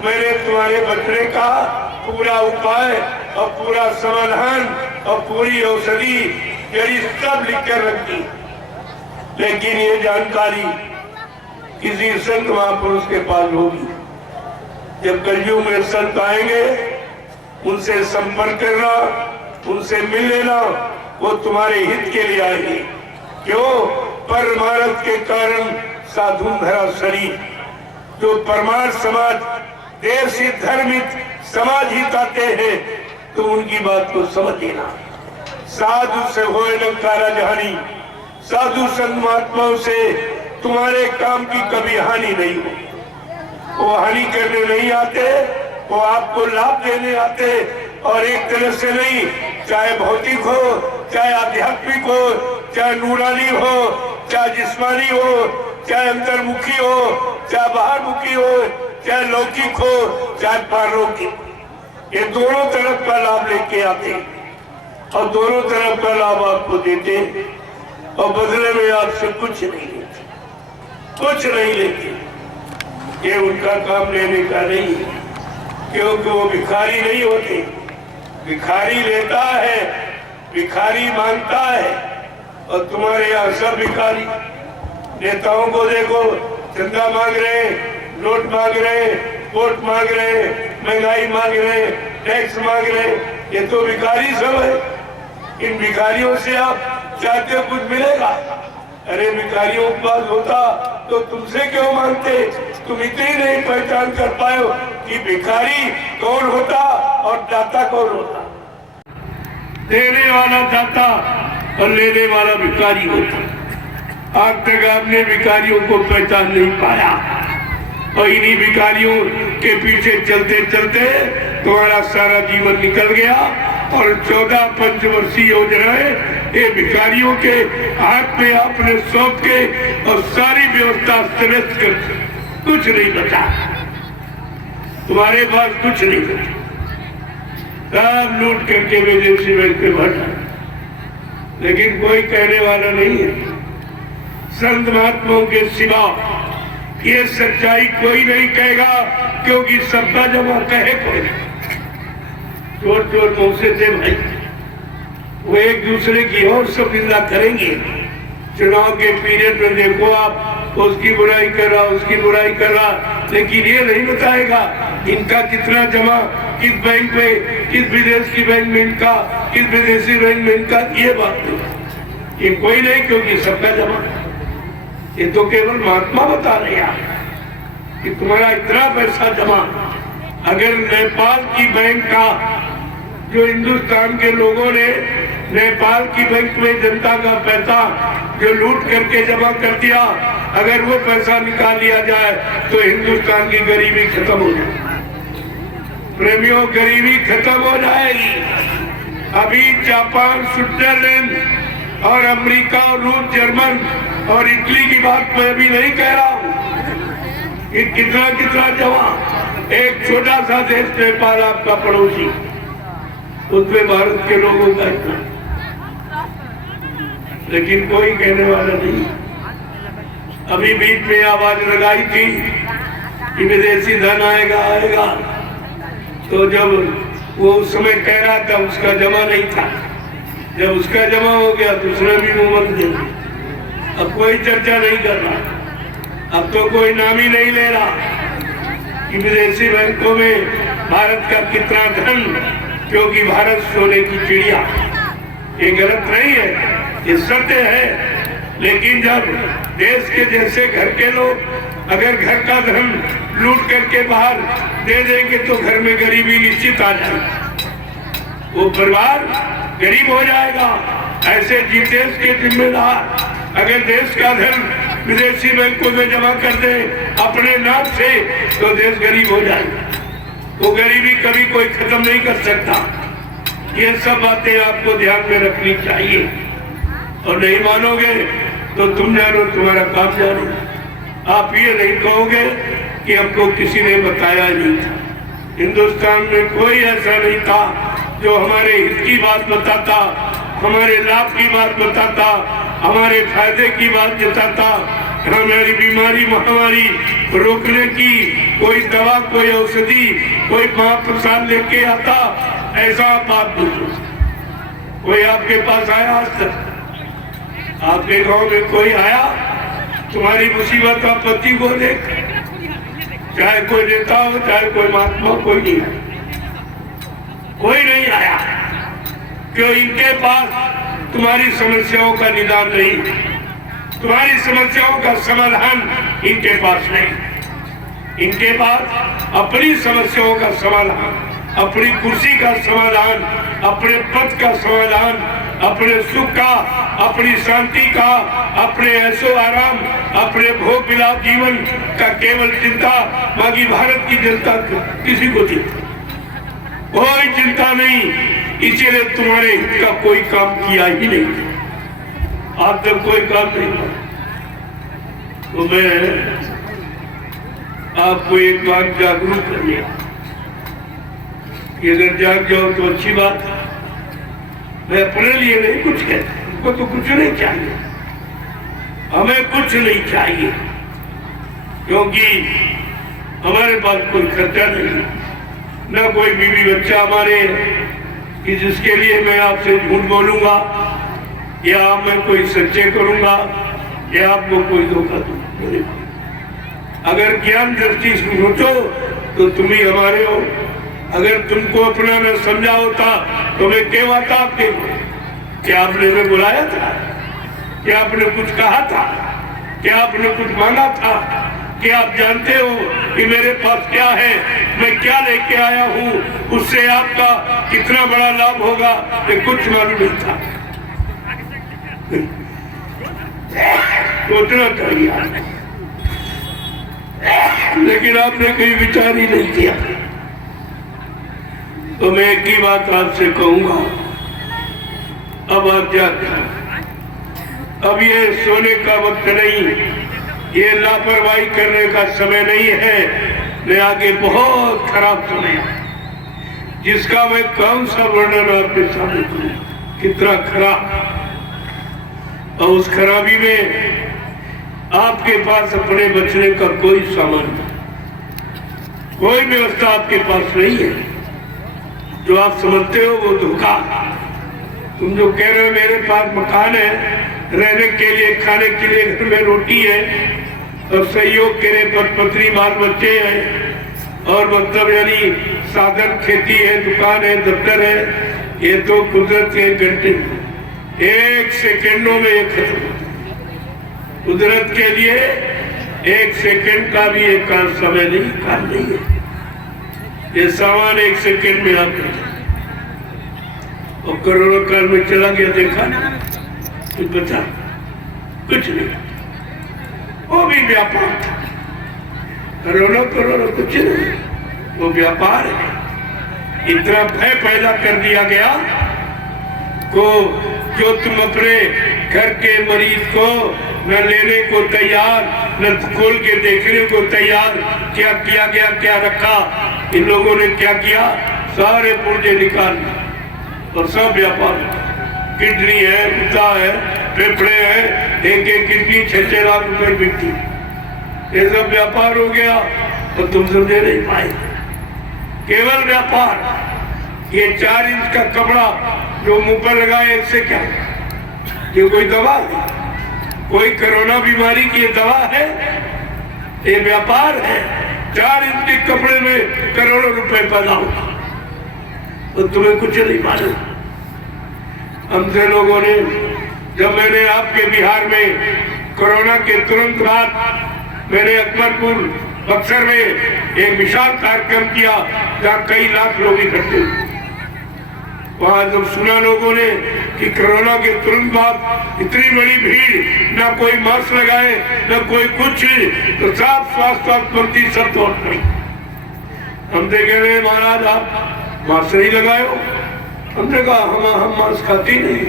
मैंने तुम्हारे बचने का पूरा उपाय और पूरा समाधान और पूरी औषधि जड़ी सब लिख कर रख दी, लेकिन ये जानकारी किसी संत महापुरुष के पास होगी। जब कलयुग में संत आएंगे, उनसे संपर्क करना, उनसे मिल लेना, वो तुम्हारे हित के लिए आएंगे। क्यों? परमार्थ के कारण साधु धरा शरीर, जो परमार्थ समाज देश ही धर्मित समाज ही चाहते हैं, तो उनकी बात को समझ लेना। साधु से होए न कारजहानि, साधु संत महात्माओं से तुम्हारे काम की कभी हानि नहीं हो। वो हानि करने नहीं आते, वो आपको लाभ देने आते, और एक तरह से नहीं, चाहे भौतिक हो, चाहे आध्यात्मिक हो, चाहे नूरानी हो, चाहे जिस्मानी हो, चाहे अंतर्मुखी हो, चाहे बाहरमुखी हो, चाहे लौकिक हो, चाहे पारलौकिक, ये दोनों तरफ का लाभ लेके आते और दोनों तरफ का लाभ आपको देते, और बदले में आपसे कुछ नहीं लेते, कुछ नहीं लेते। ये उनका काम लेने का नहीं है, क्योंकि वो भिखारी नहीं होते। भिखारी लेता है, भिखारी मांगता है, और तुम्हारे यहाँ सब भिखारी। नेताओं को देखो, चंदा मांग रहे, नोट मांग रहे, वोट मांग रहे, महंगाई मांग रहे, टैक्स मांग रहे, ये तो भिखारी सब है। इन भिखारियों से आप चाहते हो कुछ मिलेगा? अरे भिखारियों के पास होता तो तुमसे क्यों मांगते? तुम इतनी नहीं पहचान कर पाए कि भिखारी कौन होता और दाता कौन होता। देने वाला दाता और लेने वाला भिखारी होता। आज तक आपने भिखारियों को पहचान नहीं पाया, और इन्हीं भिखारियों के पीछे चलते चलते तुम्हारा सारा जीवन निकल गया, और 14 पंचवर्षीय योजनाएं ये भिखारियों के हाथ में आपने सौंप के और सारी व्यवस्था अस्त कर, कुछ नहीं बचा, तुम्हारे पास कुछ नहीं बचा, सब लूट करके विदेशी बैंक पे भरना। लेकिन कोई कहने वाला नहीं है। संत महात्माओं के सिवा ये सच्चाई कोई नहीं कहेगा, क्योंकि सबका जमा कहे कोई नहीं। चोर चोर मुंह से थे भाई, वो एक दूसरे की और सब निंदा करेंगे। चुनाव के पीरियड में देखो आप, उसकी बुराई कर रहा, उसकी बुराई कर रहा, लेकिन ये नहीं बताएगा इनका कितना जमा, किस बैंक में, किस विदेश की बैंक में इनका, किस विदेशी बैंक में इनका, ये बात नहीं, ये कोई नहीं, क्योंकि सबका जमा। ये तो केवल महात्मा बता रहे हैं कि तुम्हारा इतना पैसा जमा। अगर नेपाल की बैंक का, जो हिंदुस्तान के लोगों ने नेपाल की बैंक में जनता का पैसा जो लूट करके जमा कर दिया, अगर वो पैसा निकाल लिया जाए तो हिंदुस्तान की गरीबी खत्म हो जाएगी। प्रेमियों, गरीबी खत्म हो जाएगी। अभी जापान, स्विट्जरलैंड और अमेरिका और रूस, जर्मन और इटली की बात मैं अभी नहीं कह रहा हूँ। ये कितना कितना जमा। एक छोटा सा देश नेपाल, आपका पड़ोसी, उसमें भारत के लोगों का इतना, लेकिन कोई कहने वाला नहीं। अभी बीच में आवाज लगाई थी कि विदेशी धन आएगा आएगा, तो जब वो उस समय कह रहा था उसका जमा नहीं था, जब उसका जमा हो गया दूसरा भी मुंह बंद दे। अब कोई चर्चा नहीं कर रहा, अब तो कोई नाम ही नहीं ले रहा कि विदेशी बैंकों में भारत का कितना धन, क्योंकि भारत सोने की चिड़िया। ये गलत नहीं है, ये सत्य है। लेकिन जब देश के जैसे घर के लोग अगर घर का धन लूट करके बाहर दे देंगे तो घर में गरीबी निश्चित आ जाएगी, वो परिवार गरीब हो जाएगा। ऐसे देश के जिम्मेदार अगर देश का धन विदेशी बैंकों में जमा कर दे अपने नाम से, तो देश गरीब हो जाएगा। वो गरीबी कभी कोई खत्म नहीं कर सकता। ये सब बातें आपको ध्यान में रखनी चाहिए, और नहीं मानोगे तो तुम जानो, तुम्हारा काम जानो। आप ये नहीं कहोगे कि हमको किसी ने बताया नहीं था। हिंदुस्तान में कोई ऐसा नहीं था जो हमारे हित की बात बताता, हमारे लाभ की बात बताता, हमारे फायदे की बात बताता, हमारी बीमारी महामारी रोकने की कोई दवा, कोई औषधि, कोई महाप्रसाद लेके आता। ऐसा बात पूछो, कोई आपके पास आया आज तक? आपके गांव में कोई आया तुम्हारी मुसीबत आपत्ति को देख? चाहे कोई नेता हो, चाहे कोई महात्मा, कोई नहीं आया, कोई नहीं आया। क्यों? इनके पास तुम्हारी समस्याओं का निदान नहीं, तुम्हारी समस्याओं का समाधान इनके पास नहीं। इनके पास अपनी समस्याओं का समाधान, अपनी कुर्सी का समाधान, अपने पद का समाधान, अपने सुख का, अपनी शांति का, अपने ऐशो आराम, अपने भोग विलास जीवन का केवल चिंता। बाकी भारत की जनता किसी को चिंता, कोई चिंता नहीं। इसीलिए तुम्हारे हित का कोई काम किया ही नहीं, आज तक कोई काम नहीं किया। तो मैं आपको एक बात जागरूक करने, अगर जाग जाओ तो अच्छी बात है। मैं अपने लिए नहीं कुछ कहता, हमको तो कुछ नहीं चाहिए, हमें कुछ नहीं चाहिए, क्योंकि हमारे पास कोई खर्चा नहीं, न कोई बीवी बच्चा हमारे कि जिसके लिए मैं आपसे झूठ बोलूंगा या मैं कोई सच्चे करूंगा या आपको कोई धोखा दूंगा। अगर ज्ञान दृष्टि से सोचो तो तुम ही हमारे हो। अगर तुमको अपना न समझा होता तो मैं क्यों आता आपके? क्या आपने हमें बुलाया था? क्या आपने कुछ कहा था? क्या आपने कुछ मांगा था? क्या आप जानते हो कि मेरे पास क्या है, मैं क्या लेके आया हूँ, उससे आपका कितना बड़ा लाभ होगा? ये कुछ मालूम नहीं था। सोचना चाहिए, लेकिन आपने कहीं विचार ही नहीं किया। तो मैं एक ही बात आपसे कहूंगा, अब आप जाते, अब ये सोने का वक्त नहीं, ये लापरवाही करने का समय नहीं है। मैं आगे बहुत खराब समय, जिसका मैं कौन सा वर्णन आपके सामने करूं, कितना खराब। और उस खराबी में आपके पास अपने बचने का कोई सामान नहीं, कोई व्यवस्था आपके पास नहीं है। जो आप समझते हो वो धोखा। तुम जो कह रहे हो मेरे पास मकान है, रहने के लिए, खाने के लिए घर में रोटी है और सहयोग के लिए पत्नी बाल बच्चे हैं और मतलब यानी साधन खेती है, दुकान है, दफ्तर है, ये तो कुदरत के घंटे 1 सेकेंडों में ये खत्म। कुदरत के लिए 1 सेकेंड का भी एक समय नहीं, काल नहीं है। ये सामान 1 सेकेंड में आप और कोरोना काल में चला गया, देखा कुछ बचा कुछ नहीं, वो भी व्यापार था। कोरोना कुछ नहीं, वो व्यापार है। इतना भय पैदा कर दिया गया को जो तुम अपने घर के मरीज को न लेने को तैयार, न खोल के देखने को तैयार। क्या किया गया, क्या रखा इन लोगों ने, क्या किया, सारे पुर्जे निकाल और सब व्यापार। किडनी है, कुत्ता है, फेफड़े है, एक किडनी 6-6 लाख रुपए बिकती, ये सब व्यापार हो गया और तुम समझे नहीं पाए। केवल व्यापार। ये 4 इंच का कपड़ा जो मुंह पर लगाए, इससे क्या, ये कोई दवा है? कोई कोरोना बीमारी की दवा है? ये व्यापार है। 4 इंच के कपड़े में करोड़ों रुपए पैदा होगा तो तुम्हें कुछ नहीं मालूम। हमसे लोगों ने, जब मैंने आपके बिहार में कोरोना के तुरंत बाद मैंने अकबरपुर बक्सर में एक विशाल कार्यक्रम किया जहाँ कई लाख लोग इकट्ठे हुए। वहां जब सुना लोगों ने कि कोरोना के तुरंत बाद इतनी बड़ी भीड़, ना कोई मास्क लगाए, ना कोई कुछ, तो साफ स्वास्थ्य मंत्री सब तोड़ पड़ी। हमसे कह रहे महाराज आप मास्क नहीं लगाए हो। हमने कहा हम मास्क खाती नहीं,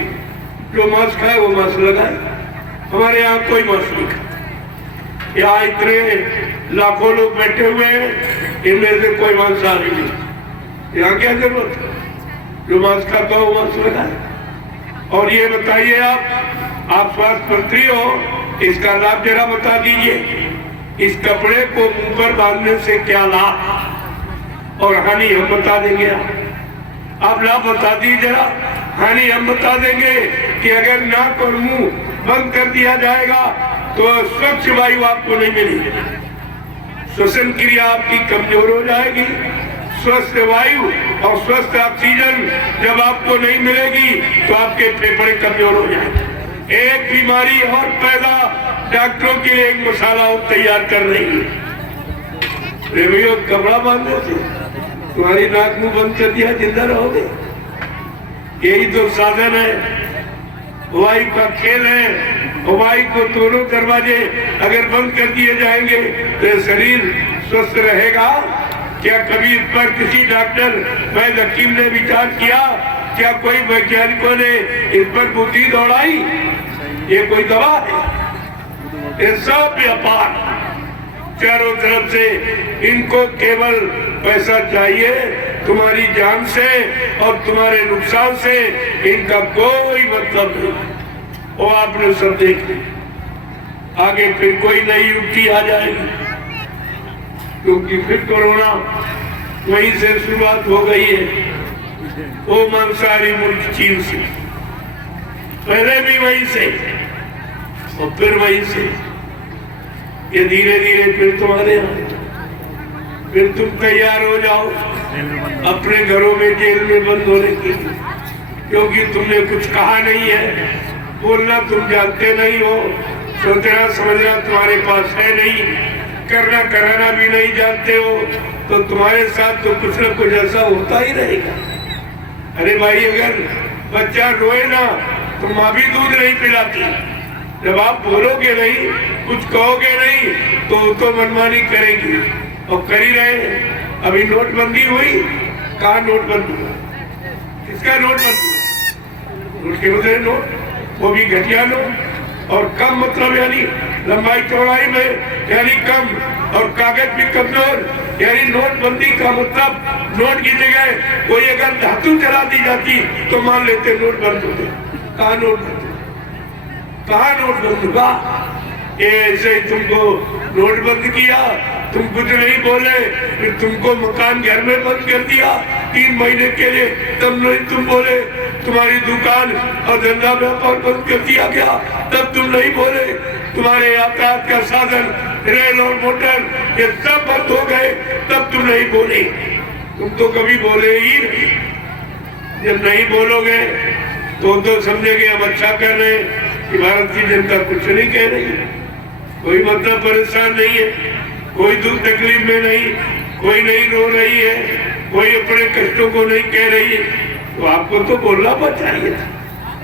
जो मास्क खाए वो मास्क लगाए, हमारे यहाँ कोई मास्क नहीं खाता। यहाँ इतने लाखों लोग बैठे हुए हैं, इनमें से कोई मांसाहारी नहीं। यहाँ क्या जरूरत है? जो मास्क खाता हो मास्क लगाए। और ये बताइए आप स्वास्थ्य मंत्री हो, इसका लाभ जरा बता दीजिए। इस कपड़े को मुंह पर बांधने से क्या लाभ और हानि हम बता देंगे। आप लाभ बता दीजिए जरा, हानि हम बता देंगे कि अगर नाक और मुंह बंद कर दिया जाएगा तो स्वच्छ वायु आपको नहीं मिलेगी, श्वसन क्रिया आपकी कमजोर हो जाएगी। स्वस्थ वायु और स्वस्थ ऑक्सीजन जब आपको नहीं मिलेगी तो आपके फेफड़े कमजोर हो जाएंगे। एक बीमारी और पैदा डॉक्टरों के लिए एक मसाला और तैयार कर रही है। भैया कपड़ा बांधने से तुम्हारी नाक मुंह बंद कर दिया, जिंदा रहोगे। यही तो साधन है, वायु का खेल है। वायु को दोनों दरवाजे अगर बंद कर दिए जाएंगे तो शरीर स्वस्थ रहेगा। क्या कभी इस पर किसी डॉक्टर वैद्य हकीम ने विचार किया? क्या कोई वैज्ञानिकों ने इस पर बुद्धि दौड़ाई? ये कोई दवा है? ये सब व्यापार चारों तरफ से। इनको केवल पैसा चाहिए, तुम्हारी जान से और तुम्हारे नुकसान से इनका कोई मतलब नहीं। वो आपने सब देख लिया। आगे फिर कोई नई युक्ति आ जाएगी, क्योंकि फिर कोरोना वहीं से शुरुआत हो गई है। वो मांसाहारी मुल्क चीन से, पहले भी वहीं से और फिर वहीं से। ये धीरे धीरे फिर तुम्हारे यहाँ, फिर तुम तैयार हो जाओ अपने घरों में जेल में बंद होने की, क्योंकि तुमने कुछ कहा नहीं है। बोलना तुम जानते नहीं हो, सोचना समझना तुम्हारे पास है नहीं, करना कराना भी नहीं जानते हो, तो तुम्हारे साथ तो कुछ न कुछ ऐसा होता ही रहेगा। अरे भाई, अगर बच्चा रोए ना तो माँ भी दूध नहीं पिलाती। जब आप बोलोगे नहीं, कुछ कहोगे नहीं, तो मनमानी करेगी और कर ही रहे। अभी नोटबंदी हुई, कहाँ नोटबंदी हुआ? किसका नोटबंदी? नोट के बदले नोट, वो भी घटिया नोट और कम, मतलब यानी लंबाई चौड़ाई में यानी कम और कागज भी कमजोर। यानी नोटबंदी का मतलब नोट की जगह कोई अगर धातु चला दी जाती तो मान लेते नोट बंद होते। कहाँ नोट बंद, कहाँ नोट बंद हुआ? ये ऐसे ही तुमको नोटबंद किया, तुम कुछ नहीं बोले, फिर तुमको मकान घर में बंद कर दिया 3 महीने के लिए, तब नहीं तुम बोले। तुम्हारी दुकान और धंधा व्यापार बंद कर दिया गया, तब तुम नहीं बोले। तुम्हारे यातायात का साधन रेल और मोटर ये सब बंद हो गए, तब तुम नहीं बोले। तुम तो कभी बोले ही नहीं। जब नहीं बोलोगे तो समझेंगे हम अच्छा कर रहे हैं कि भारत की जनता कुछ नहीं कह रही है, कोई मतलब परेशान नहीं है, कोई दुख तकलीफ में नहीं, कोई नहीं रो रही है, कोई अपने कष्टों को नहीं कह रही है, तो आपको तो बोलना चाहिए था।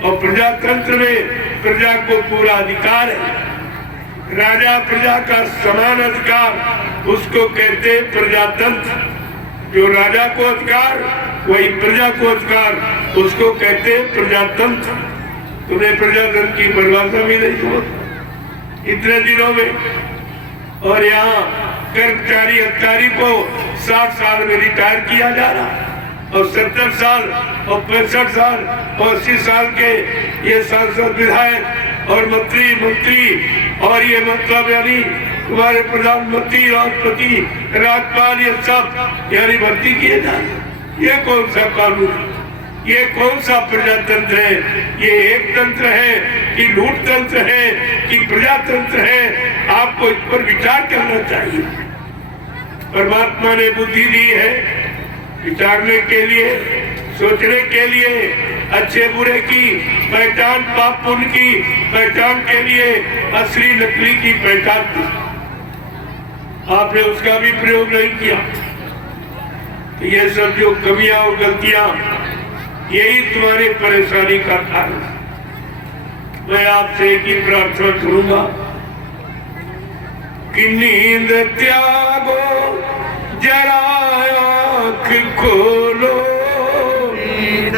और प्रजातंत्र में प्रजा को पूरा अधिकार है, राजा प्रजा का समान अधिकार, उसको कहते हैं प्रजातंत्र। जो राजा को अधिकार वही प्रजा को अधिकार, उसको कहते हैं प्रजातंत्र। तुम्हें प्रजातंत्र की परिभाषा भी नहीं समझ इतने दिनों में। और यहाँ कर्मचारी अधिकारी को 60 साल में रिटायर किया जा रहा, और 70 साल और 65 साल और 80 साल के ये सांसद, विधायक और मंत्री और ये मतलब यानी तुम्हारे प्रधानमंत्री, राष्ट्रपति, राज्यपाल, ये सब यानी भर्ती किए जा रहे। ये कौन सा कानून है? ये कौन सा प्रजातंत्र है? ये एक तंत्र है कि लूट तंत्र है कि प्रजातंत्र है? आपको इस पर विचार करना चाहिए। परमात्मा ने बुद्धि दी है विचारने के लिए, सोचने के लिए, अच्छे बुरे की पहचान, पाप पुण्य की पहचान के लिए, असली नकली की पहचान की। आपने उसका भी प्रयोग नहीं किया। तो ये सब जो कमियां और गलतियां, यही तुम्हारी परेशानी का कारण। मैं आपसे एक ही प्रार्थना करूंगा कि नींद त्यागो, जरा आँख खोलो, नींद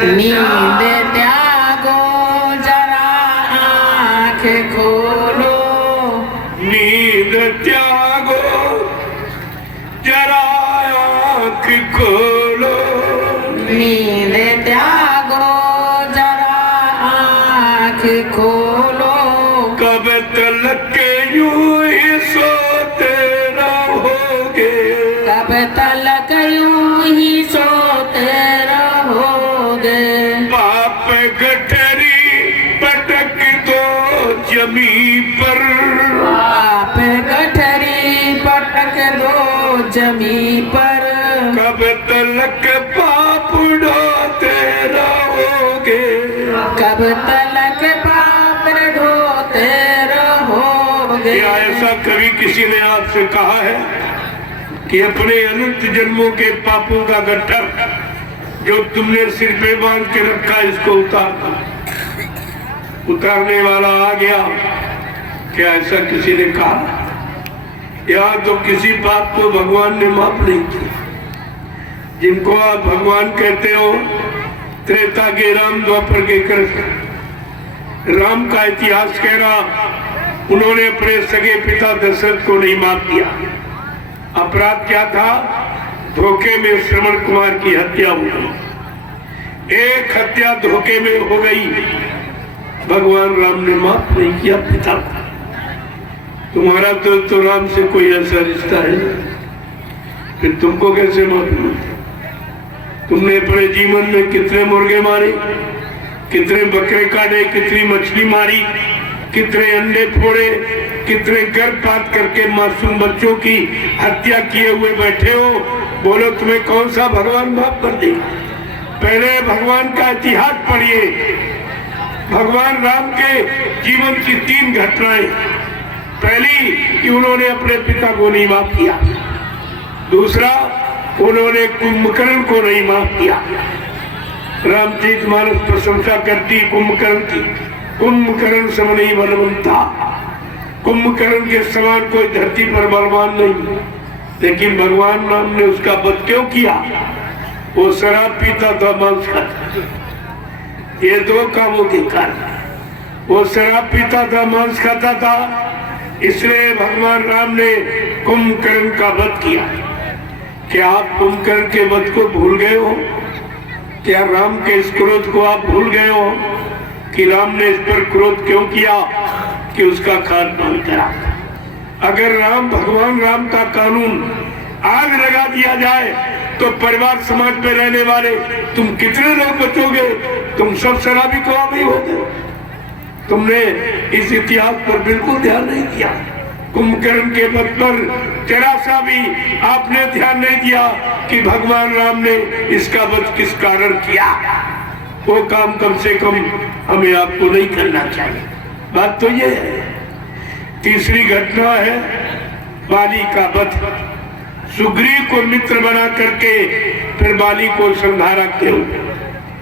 त्यागो, जरा आँख खोलो, नींद त्यागो, जरा आँख खोलो, नींद त्यागो, जरा आँख खोलो। कब तलक यूं ही सोते रहोगे, कब तलक यूं ही सोते रहोगे। पाप गठरी पटक दो जमी पर, आप गठरी पटक दो जमी पर। कब तलक पाप ढोते रहोगे, कब तलक पाप ढोते रहोगे। क्या ऐसा कभी किसी ने आपसे कहा है कि अपने अनंत जन्मों के पापों का गट्ठर जो तुमने सिर पे बांध के रखा, इसको उतारने वाला आ गया? क्या ऐसा किसी ने कहा? या तो किसी पाप को भगवान ने माफ नहीं किया। जिनको आप भगवान कहते हो, त्रेता के राम, द्वापर के कृष्ण। राम का इतिहास कह रहा, उन्होंने अपने सगे पिता दशरथ को नहीं माफ किया। अपराध क्या था? धोखे में श्रवण कुमार की हत्या हुई। एक हत्या धोखे में हो गई, भगवान राम ने माफ नहीं किया पिता को। तुम्हारा तो राम से कोई ऐसा रिश्ता है, फिर तुमको कैसे माफ मिलता? तुमने अपने जीवन में कितने मुर्गे मारे, कितने बकरे काटे, कितनी मछली मारी, कितने अंडे फोड़े, कितने गर्भपात करके मासूम बच्चों की हत्या किए हुए बैठे हो। बोलो तुम्हें कौन सा भगवान माफ कर देगा? पहले भगवान का इतिहास पढ़िए। भगवान राम के जीवन की 3 घटनाएं। पहली कि उन्होंने अपने पिता को नहीं माफ किया। दूसरा, उन्होंने कुंभकर्ण को नहीं माफ किया। रामचरितमानस प्रशंसा करती कुंभकर्ण की। कुंभकर्ण सम नहीं बलवंता, कुंभकर्ण के समान कोई धरती पर बलवान नहीं। लेकिन भगवान राम ने उसका वध क्यों किया? वो शराब पीता था, मांस खाता। ये 2 कामों के कारण। वो शराब पीता था, मांस खाता था, इसलिए भगवान राम ने कुंभकर्ण का वध किया। क्या आप कुंभकर्ण के वध को भूल गए हो? क्या राम के इस क्रोध को आप भूल गए हो कि राम ने इस पर क्रोध क्यों किया? कि उसका खात्मा करा। अगर भगवान राम का कानून आग लगा दिया जाए तो परिवार समाज में रहने वाले तुम कितने लोग बचोगे? तुम सब शराबी कवाबी हो गए। तुमने इस इतिहास पर बिल्कुल ध्यान नहीं दिया। कुंभकर्ण के पद पर जरा सा भी आपने ध्यान नहीं दिया कि भगवान राम ने इसका वध किस कारण किया। वो काम कम से कम हमें आपको नहीं करना चाहिए। बात तो ये है। तीसरी घटना है बाली का वध। सुग्रीव को मित्र बना करके फिर बाली को संहारा क्यों?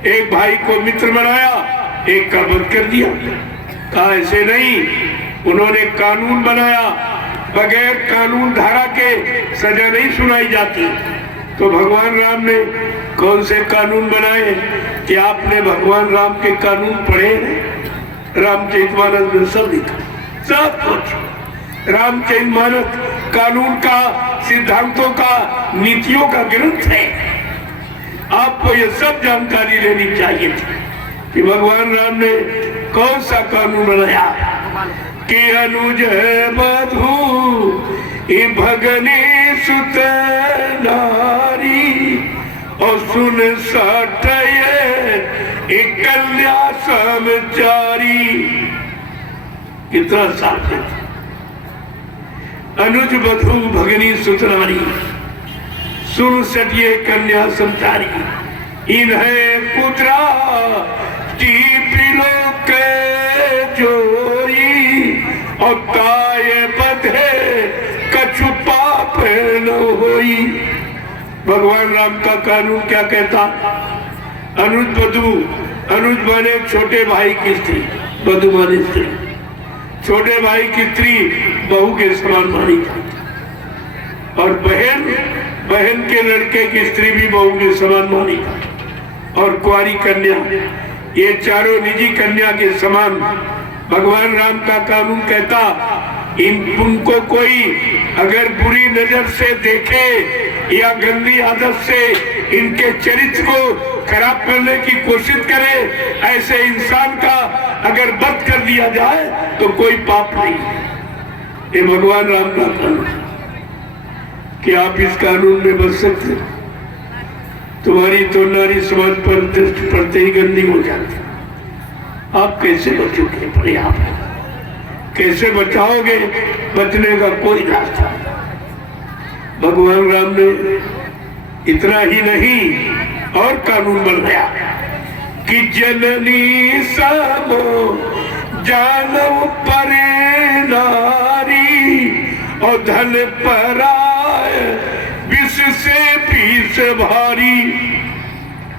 एक भाई को मित्र बनाया, एक का वध कर दिया। कहा ऐसे नहीं, उन्होंने कानून बनाया, बगैर कानून धारा के सजा नहीं सुनाई जाती। तो भगवान राम ने कौन से कानून बनाए कि आपने भगवान राम के कानून पढ़े? रामचरितमानस में सब लिखा, सब कुछ। रामचरितमानस कानून का, सिद्धांतों का, नीतियों का ग्रंथ है। आपको ये सब जानकारी लेनी चाहिए थी कि भगवान राम ने कौन सा कानून बनाया कि अनुज बधू भगनी सुत नारी और सुन सटये कन्या समचारी। कितना साफ है। अनुज बधू भगनी सुत नारी सुन सटिए कन्या समचारी। इन्हें कुतरा के जोरी और ताये बधे कछु पाप न होई। भगवान राम का कानून क्या कहता? अनुज बधू, अनुज माने छोटे भाई की स्त्री, बधू माने स्त्री। छोटे भाई की स्त्री बहू के समान मानी जाती और बहन, बहन के लड़के की स्त्री भी बहू के समान मानी जाती। और कुंवारी कन्या, ये चारों निजी कन्या के समान भगवान राम का कानून कहता। उनको कोई अगर बुरी नजर से देखे या गंदी आदत से इनके चरित्र को खराब करने की कोशिश करे, ऐसे इंसान का अगर वध कर दिया जाए तो कोई पाप नहीं। ये भगवान राम का कानून। कि आप इस कानून में बच सकते? तुम्हारी तो नारी समाज पर दृष्टि पड़ते ही गंदी हो जाती। आप कैसे बचोगे? अपने आप कैसे बचाओगे? बचने का कोई रास्ता। भगवान राम ने इतना ही नहीं और कानून बनाया कि जननी समो जानव परे नारी और धन पराय विष से पीस भारी।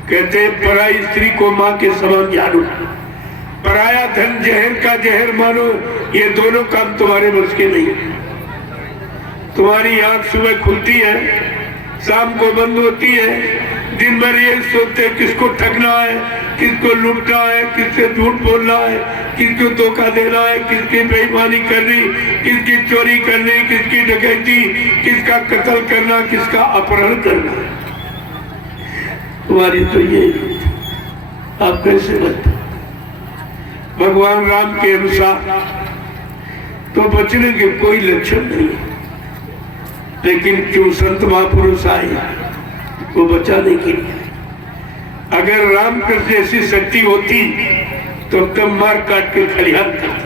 कहते पराई स्त्री को माँ के समान जानो, पराया धन जहर का जहर मानो। ये दोनों काम तुम्हारे बस के नहीं। तुम्हारी आंख सुबह खुलती है, शाम को बंद होती है। दिन भर ये सोचते किसको ठगना है, किसको लूटना है, किससे झूठ बोलना है, किसको धोखा देना है, किसकी बेईमानी करनी, किसकी चोरी करनी, किसकी डकैती, किसका कत्ल करना, किसका अपहरण करना। तुम्हारी तो ये आप कैसे बचते? भगवान राम के अनुसार तो बचने के कोई लक्षण नहीं, लेकिन क्यों संत महापुरुष आए वो बचाने के लिए। अगर रामकृष्ण जैसी शक्ति होती तो कब मार काट के खलिहान करते।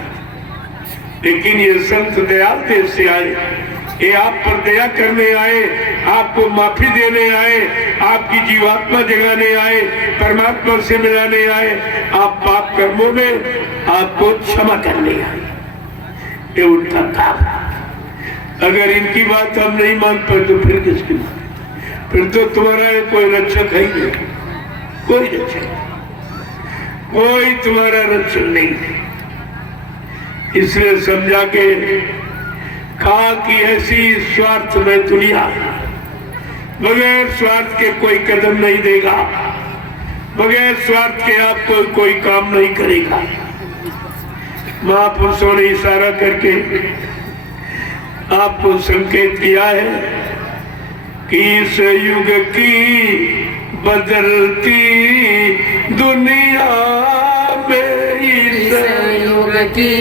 लेकिन ये संत दयाल देव से आए, ये आप पर दया करने आए, आपको माफी देने आए, आपकी जीवात्मा जगाने आए, परमात्मा से मिलाने आए, आप पाप कर्मों में आपको क्षमा करने आए। ये उनका काम। अगर इनकी बात हम नहीं मान पाए तो फिर किसकी बात? फिर तो तुम्हारा कोई रक्षक है ही नहीं, कोई रक्षक, कोई तुम्हारा रक्षक नहीं। इसलिए समझा के कहा कि ऐसी स्वार्थ में दुनिया बगैर स्वार्थ के कोई कदम नहीं देगा, बगैर स्वार्थ के आपको कोई काम नहीं करेगा। महापुरुषों ने इशारा करके आपको संकेत किया है कि इस युग की बदलती दुनिया में इस युग की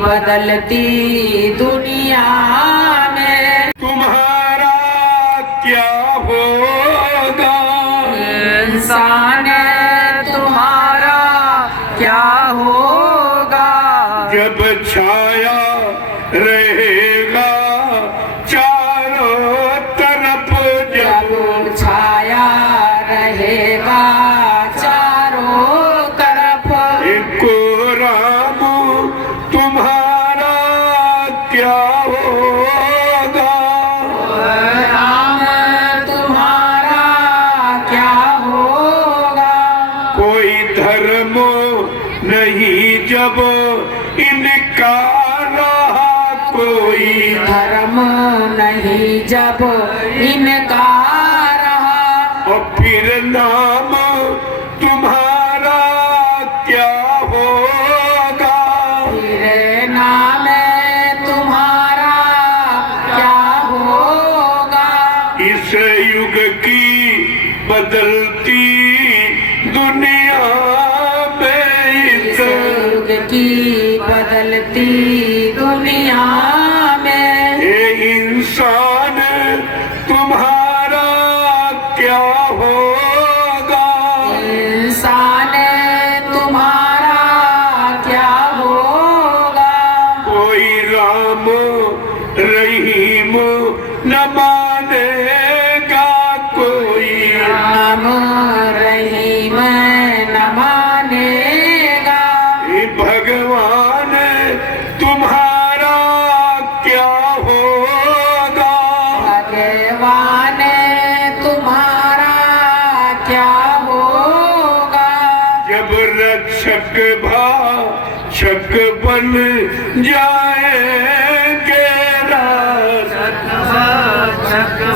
बदलती दुनिया में तुम्हारा क्या होगा? इंसान तुम्हारा क्या होगा? जब छाया रहेगा चारों तरफ, जब छाया रहेगा चारों तरफ, एको राम तुम्हारा क्या होगा? राम तुम्हारा क्या होगा? कोई धर्म नहीं जब इनका रहा, कोई धर्म नहीं जब इनका रहा, और फिर नाम तुम्हारा क्या होगा? फिर नाम तुम्हारा क्या होगा? इस युग की बदलती दुनिया में, इस युग की बदलती दुनिया में, ये इंसान तुम्हारा क्या होगा? इंसान तुम्हारा क्या होगा? कोई राम रहीम न मानेगा, कोई राम रहीम न मानेगा, ये भगवान तुम्हारा क्या होगा? भगवान तुम्हारा क्या होगा? जब रक्षक भाषक बन जाएंगे, रक्षक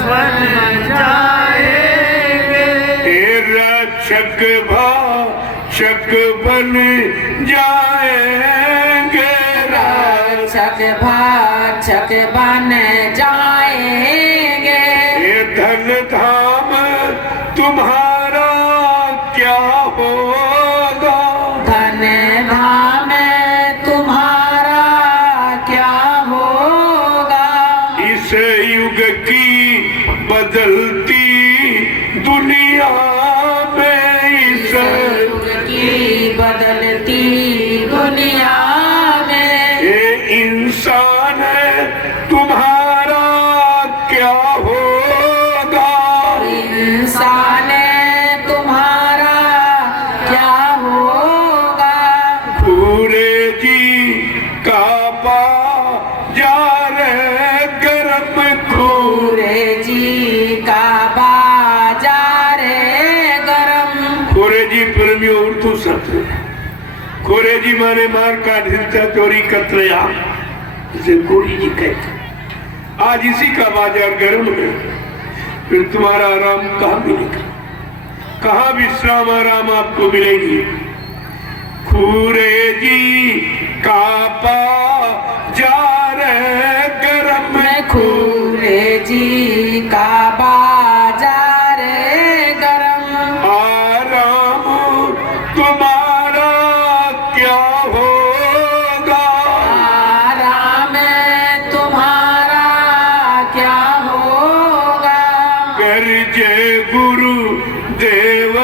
बन जाएंगे, रक्षक भाषक बन जाएंगे, रक्षक भाषक बन जाएंगे, ये धन धाम तुम्हारा क्या होगा? धन धाम तुम्हारा क्या होगा? इस युग की बदलती दुनिया में, इस युग की बदलती दुनिया में, ये इंसान तुम्हारा क्या होगा? इंसान तुम्हारा क्या होगा? पूरे जी का बाजार गरम, पूरे जी का बाजार गरम, पूरे जी प्रेमी उर्दू शब्द, कोरे जी माने मार काट हिंसा चोरी कतलेया, इसे कोरी जी कहते। आज इसी का बाजार गर्म है, फिर तुम्हारा आराम कहाँ मिलेगा? कहाँ विश्राम आराम आपको मिलेगी? खूरे जी का बाजार गर्म, खूरे जी का बाजार गरम, आराम तुम्हारा क्या होगा? आराम तुम्हारा क्या होगा? गर्जे गुरु देव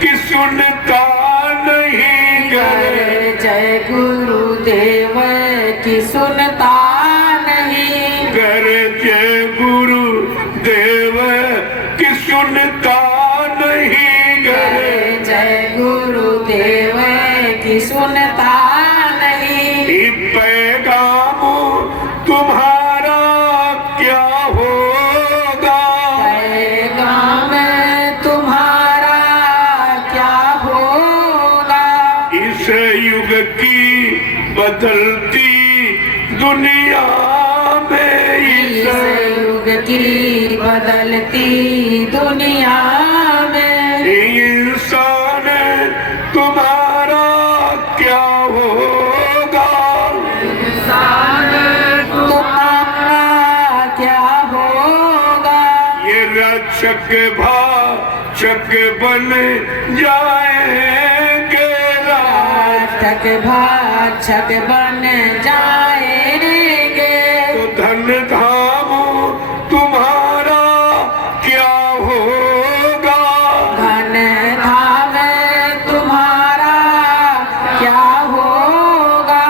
की सुनता नहीं, जय गुरुदेव की सुनता नहीं, गर्जे गुरु देव की सुनता नहीं, जय गुरुदेव की सुनता नहीं, पैगाम तुम्हारा क्या होगा? पैगाम तुम्हारा क्या होगा? इस युग की बदलती दुनिया में, इस इस युग की बदलती दुनिया में, इंसान तुम्हारा क्या होगा? तुम्हारा क्या होगा? ये रक्षक भाषक बन जाएंगे, पाठक भाषक बन जाएंगे। तो धन्य धाम तुम्हारा क्या होगा, धन धाम तुम्हारा क्या होगा।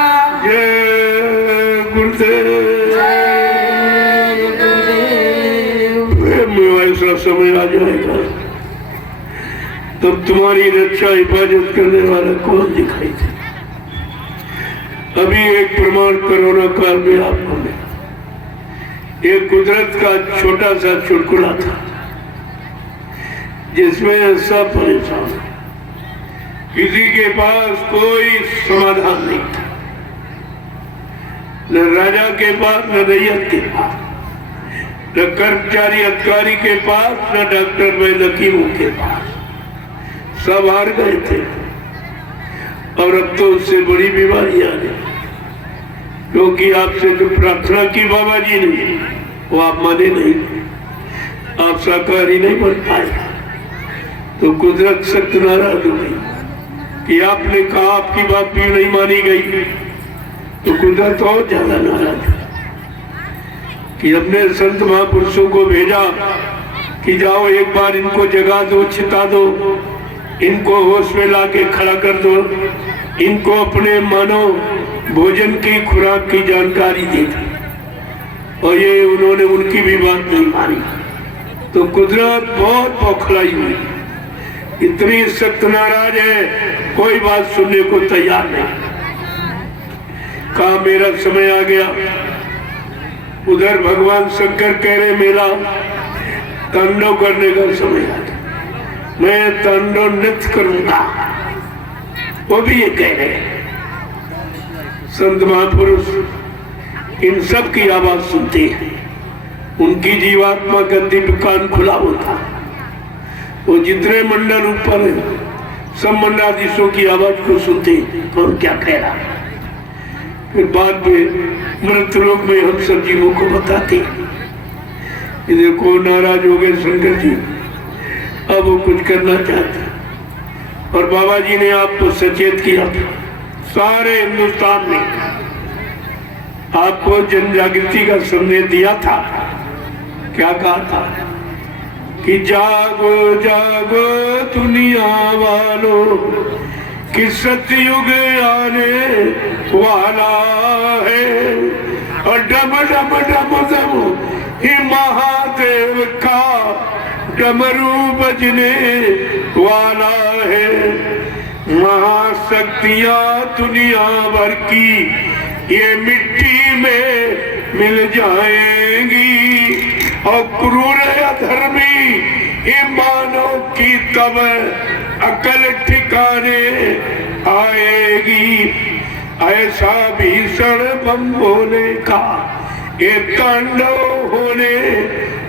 जय गुरुदेव। जय गुरुदेव। ऐसा समय आ जाएगा तब तुम्हारी रक्षा हिफाजत करने वाला कौन दिखाई दे। अभी एक प्रमाण कोरोना काल में आपको मिला। एक कुदरत का छोटा सा चुटकुला था जिसमें सब परेशान, किसी के पास कोई समाधान नहीं था, न राजा के पास न रैयत के पास, न कर्मचारी अधिकारी के पास न डॉक्टर वैद्य हकीमों के पास। सब हार गए थे और अब तो उससे बड़ी बीमारी आ गई, क्योंकि आपसे जो प्रार्थना की बाबा जी ने वो आप माने नहीं, आप शाकाहारी नहीं बन पाए। तो कुदरत सख्त नाराज हो गई कि आपने कहा आपकी बात भी नहीं मानी गई। तो कुदरत और ज्यादा नाराज है कि अपने संत महापुरुषों को भेजा कि जाओ एक बार इनको जगा दो, छिता दो, इनको होश में लाके खड़ा कर दो, इनको अपने मानो भोजन की खुराक की जानकारी दी थी और ये उन्होंने उनकी भी बात नहीं मानी। तो कुदरत बहुत बौखलाई हुई, इतनी सख्त नाराज है, कोई बात सुनने को तैयार नहीं। कहा मेरा समय आ गया। उधर भगवान शंकर कह रहे मेला तांडव करने का समय आ गया, मैं तांडव नृत्य करूंगा। वो भी ये कह रहे हैं। संत महापुरुष इन सब की आवाज सुनते हैं, उनकी जीवात्मा का दिव्य कान खुला होता है। वो जितने मंडल ऊपर है सब मंडलाधीशों की आवाज को सुनते हैं, कौन क्या कह रहा है। फिर बाद में मृत्यु लोक में हम सब जीवों को बताते हैं कि देखो नाराज हो गए शंकर जी, अब वो कुछ करना चाहते हैं। और बाबा जी ने आपको सचेत किया था, सारे हिंदुस्तान में आपको जन जागृति का संदेश दिया था। क्या कहा था कि जागो जागो दुनिया वालों कि सतयुग आने वाला है और डम डम डम डम ही महादेव का डमरू बजने वाला है। महाशक्तियां दुनिया भर की ये मिट्टी में मिल जाएंगी और क्रूर अधर्मी ईमानों की तब अकल ठिकाने आएगी। ऐसा भीषण बम होने का ये तांडव होने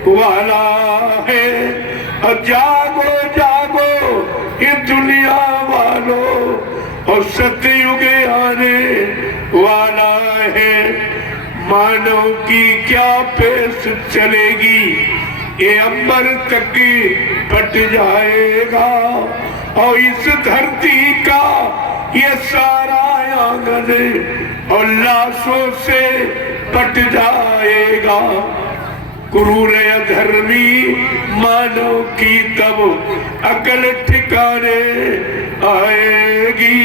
वाला है। और जागो जागो ये दुनिया वालों और सतयुग आने वाला है। मानव की क्या पेश चलेगी, ये अंबर तक पट जाएगा और इस धरती का ये सारा आंगन और लाशों से पट जाएगा। क्रूर अधर्मी मानव की तब अकल ठिकाने आएगी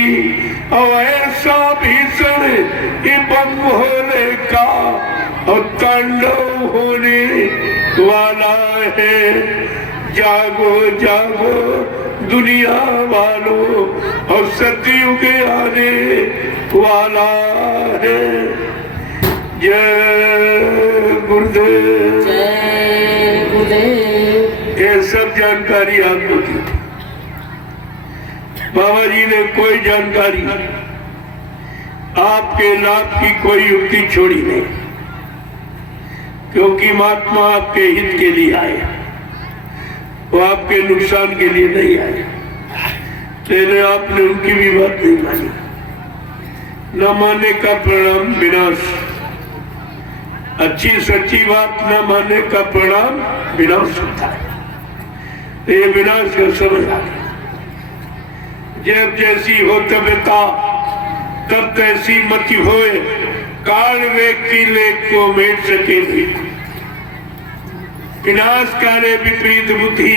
और ऐसा भीषण ये बम होने का और तांडव होने वाला है। जागो जागो दुनिया वालों और सतयुग आने वाला है। जय गुरुदेव। जय गुरुदेव। ये सब जानकारी आपको दी थी। बाबा जी ने कोई जानकारी आपके लाभ की कोई युक्ति छोड़ी नहीं, क्योंकि महात्मा आपके हित के लिए आए, वो आपके नुकसान के लिए नहीं आए। लेकिन आपने उनकी भी बात नहीं मानी। न मानने का परिणाम विनाश, अच्छी सच्ची बात न मानने का परिणाम विनाश होता है। ये विनाश का समय आ गया। जब जैसी हो तबता तब तैसी मति होए काल व्यक्ति लेख को मेट सके भी। विनाश कार्य विपरीत बुद्धि,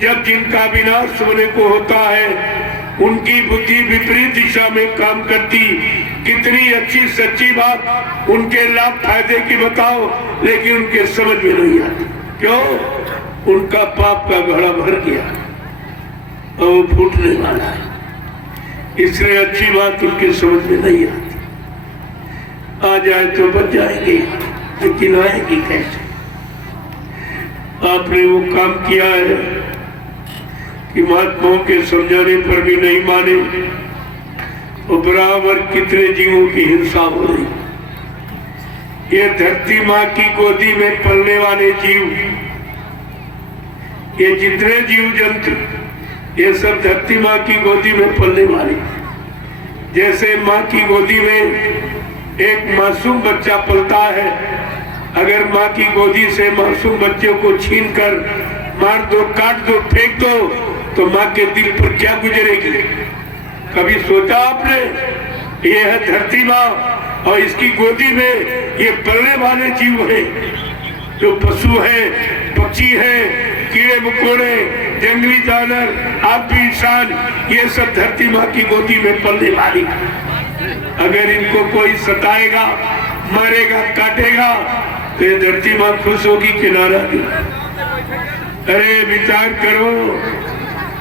जब जिनका विनाश होने को होता है उनकी बुद्धि विपरीत दिशा में काम करती। कितनी अच्छी सच्ची बात उनके लाभ फायदे की बताओ, लेकिन उनके समझ में नहीं आती। क्यों? उनका पाप का घड़ा भर गया और वो फूटने वाला है, इसलिए अच्छी बात उनके समझ में नहीं आती। आ जाए तो बच जाएंगे, लेकिन आएगी कैसे? आपने वो काम किया है कि महात्माओं के समझाने पर भी नहीं माने और बराबर कितने जीवों की हिंसा हो रही। ये धरती माँ की गोदी में पलने वाले जीव, ये जितने जीव जंतु, ये सब धरती माँ की गोदी में पलने वाले। जैसे माँ की गोदी में एक मासूम बच्चा पलता है, अगर माँ की गोदी से मासूम बच्चे को छीनकर मार दो, काट दो, फेंक दो, तो माँ के दिल पर क्या गुजरेगी? कभी सोचा आपने? ये है धरती माँ और इसकी गोदी में ये पलने वाले जीव है, जो पशु है, पक्षी है, कीड़े मकोड़े, जंगली जानवर, आप भी इंसान, ये सब धरती माँ की गोदी में पलने वाली। अगर इनको कोई सताएगा, मारेगा, काटेगा, तो ये धरती माँ खुश होगी कि नाराज? अरे विचार करो,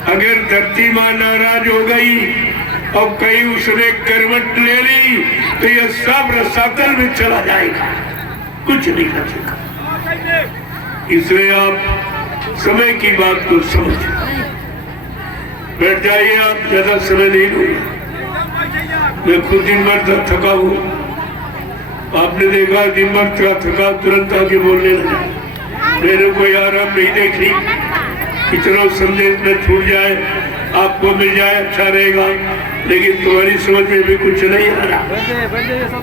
अगर धरती माँ नाराज हो गई और कहीं उसने करवट ले ली तो ये सब रसातल में चला जाएगा, कुछ नहीं बचेगा। इसलिए आप समय की बात को समझ बैठ जाइए। आप ज्यादा समय नहीं लूंगा, मैं खुद दिन भर थका हूँ। आपने देखा दिन भर थका तुरंत आके बोलने लगा, मेरे को आराम नहीं देख ली कि चलो संदेश में छूट जाए, आपको मिल जाए, अच्छा रहेगा, लेकिन तुम्हारी समझ में भी कुछ नहीं आ रहा।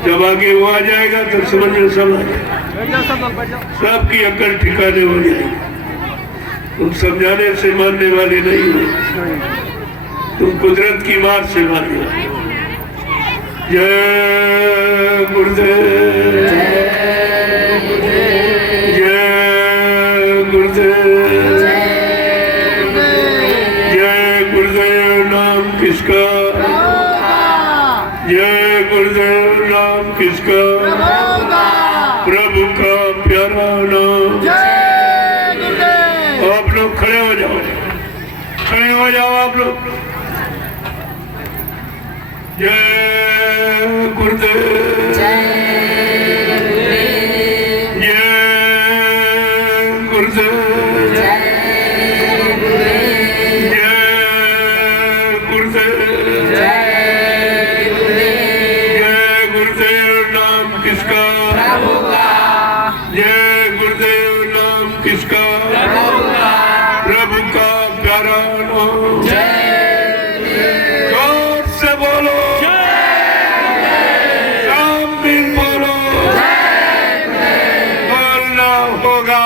जब आगे वो आ जाएगा तो समझ में सब आ जाएगा, सबकी अकल ठिकाने हो जाएगी। तुम समझाने से मानने वाले नहीं हो, तुम कुदरत की मार से मानने वाले। जय गुरुदेव, जय गुरुदेव, जय गुरुदेव। नाम किसका? जय गुरुदेव। नाम किसका? प्रभु का प्यारा नाम। आप लोग खड़े हो जाओ, खड़े हो जाओ आप लोग। जय गुरुदेव, जय गुरुदेव, जय गुरुदेव, जय गुरुदेव। नाम किसका? जय गुरुदेव। नाम किसका? प्रभु का प्यारा नाम। जोर से बोलो, सामने बोलो, बोलना होगा,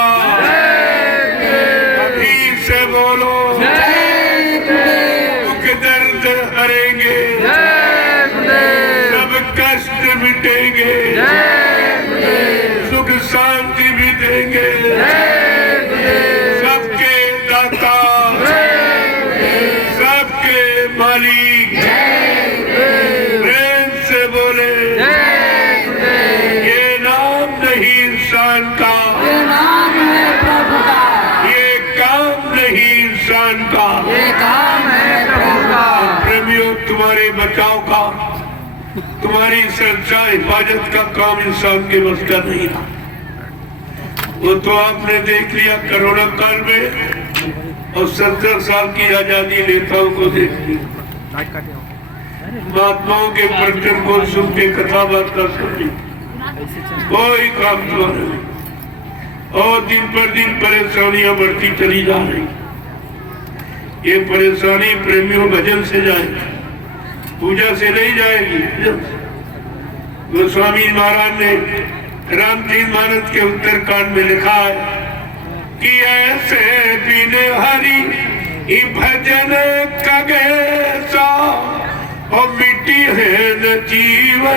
अभी से बोलो, दुख दर्द हरेंगे, सब कष्ट मिटेंगे, सुख शांति भी देंगे, सबके दाता, सबके मालिक। प्रेम से बोले, ये नाम नहीं इंसान का, ये काम नहीं इंसान का, प्रेमियों तुम्हारे बचाव का, तुम्हारी सुरक्षा हिफाजत का काम इंसान के बस का नहीं था। वो तो आपने देख लिया कोरोना काल में, और 70 साल की आजादी नेताओं को देख लिया, महात्माओं के प्रवचन को सुन के कथा वार्ता सुन, कोई काम तुम्हारा नहीं। और दिन पर दिन परेशानियां बढ़ती चली जा रही। ये परेशानी प्रेमियों भजन से जाएगी, पूजा से नहीं जाएगी। गोस्वामी महाराज ने रामचंद्र मानस के उत्तरकांड में लिखा है कि ऐसे बिन हरि भजन कगेसा और मिट्टी है न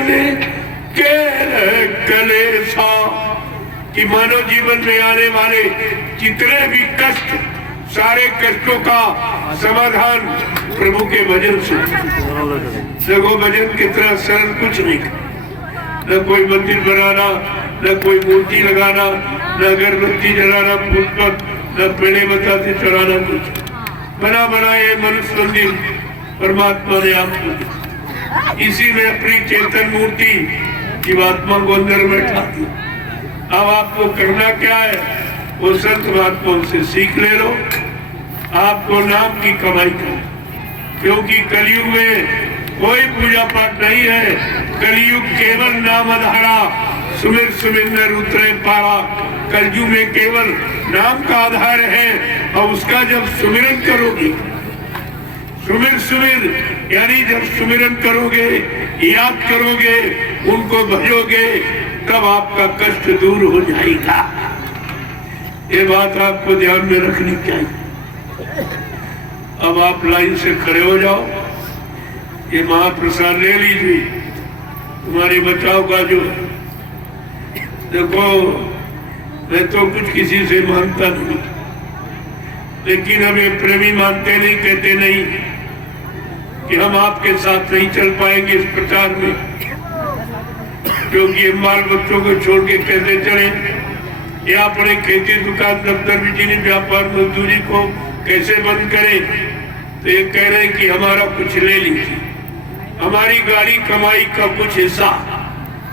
के कलेसा कि मानव जीवन में आने वाले जितने भी कष्ट, सारे कष्टों का समाधान प्रभु के भजन से। देखो भजन कितना सरल, कुछ नहीं, न कोई मंदिर बनाना, न कोई मूर्ति लगाना, न अगरबत्ती जलाना, पुष्प, न पेड़े बताते चढ़ाना, कुछ बना बनाए मनुष्य मंदिर परमात्मा ने आपको, इसी में अपनी चेतन मूर्ति जीवात्मा को अंदर बैठा दी। अब आपको करना क्या है, वो संत महात्माओं से सीख ले लो, आपको नाम की कमाई करो, क्योंकि कलयुग में कोई पूजा पाठ नहीं है। कलयुग केवल नाम आधारा, सुमिर सुमिंदर उतरे पारा। कलयुग में केवल नाम का आधार है, और उसका जब सुमिरन करोगे, सुमिर यानी जब सुमिरन करोगे, याद करोगे, उनको भजोगे, तब आपका कष्ट दूर हो जाएगा। ये बात आपको ध्यान में रखनी चाहिए। अब आप लाइन से खड़े हो जाओ, ये महाप्रसाद ले लीजिए, तुम्हारे बचाव का जो। देखो मैं तो कुछ किसी से मानता नहीं, लेकिन हमें प्रेमी मानते नहीं, कहते नहीं कि हम आपके साथ नहीं चल पाएंगे इस प्रचार में, क्योंकि हम बाल बच्चों को छोड़ के कैसे चले, या अपने खेती दुकान दफ्तर बिजली व्यापार मजदूरी को कैसे बंद करें। तो ये कह रहे हैं कि हमारा कुछ ले लीजिए, हमारी गाड़ी कमाई का कुछ हिस्सा।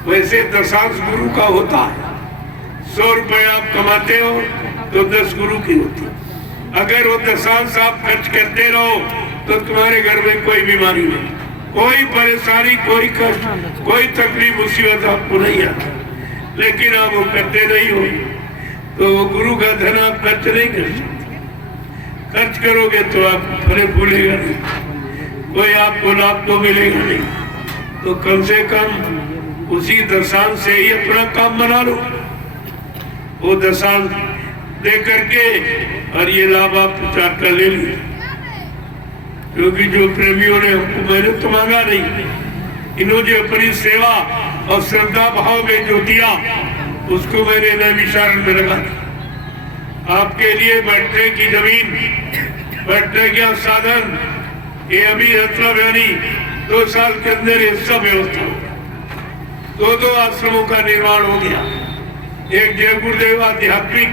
वैसे दशांश गुरु का होता है, 100 रुपए आप कमाते हो तो 10 गुरु की होती। अगर वो दशांश आप खर्च करते रहो तो तुम्हारे घर में कोई बीमारी नहीं, कोई परेशानी, कोई कष्ट, कोई तकलीफ मुसीबत आपको नहीं आती। लेकिन आप वो करते नहीं हो, तो वो गुरु का धन आप खर्च नहीं कर सकते। खर्च करोगे तो आप फले फूलेगा नहीं, कोई आपको लाभ तो मिलेगा नहीं। तो कम से कम उसी दशांश से ही अपना काम बना लो, वो दशांश दे करके, और ये लाभ आप प्रचार कर ले लीजिए। क्योंकि जो प्रेमियों ने हमको, मैंने तो मांगा नहीं, इन्होंने अपनी सेवा और श्रद्धा भाव में जो दिया, उसको मैंने नैमिषारण में लगा। आपके लिए बैठने की जमीन, बैठने का साधन, ये अभी मतलब यानी 2 साल के अंदर ये सब व्यवस्था हो गया। 2 आश्रमों का निर्माण हो गया। एक जय गुरुदेव आध्यात्मिक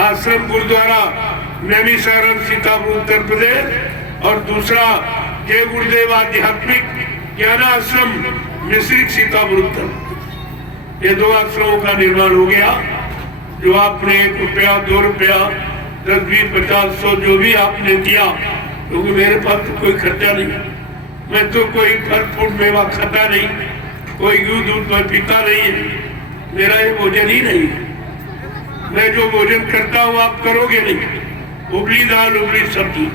आश्रम गुरुद्वारा नैमिषारण सीतापुर उत्तर प्रदेश, और दूसरा जय गुरुदेव आध्यात्मिक ज्ञान आश्रम मिश्रिक सीतापुर उत्तर प्रदेश। ये 2 आश्रमों का निर्माण हो गया। जो आपने 1 रुपया, 2 रुपया, 10, 20, 50, 100 जो भी आपने दिया, क्योंकि मेरे पास तो कोई खर्चा नहीं, मैं तो कोई फल फूल मेवा खाता नहीं, कोई दूध मैं पीता नहीं है, मेरा ये भोजन ही नहीं है। मैं जो भोजन करता हूँ आप करोगे नहीं। उबली दाल, उबली सब्जी,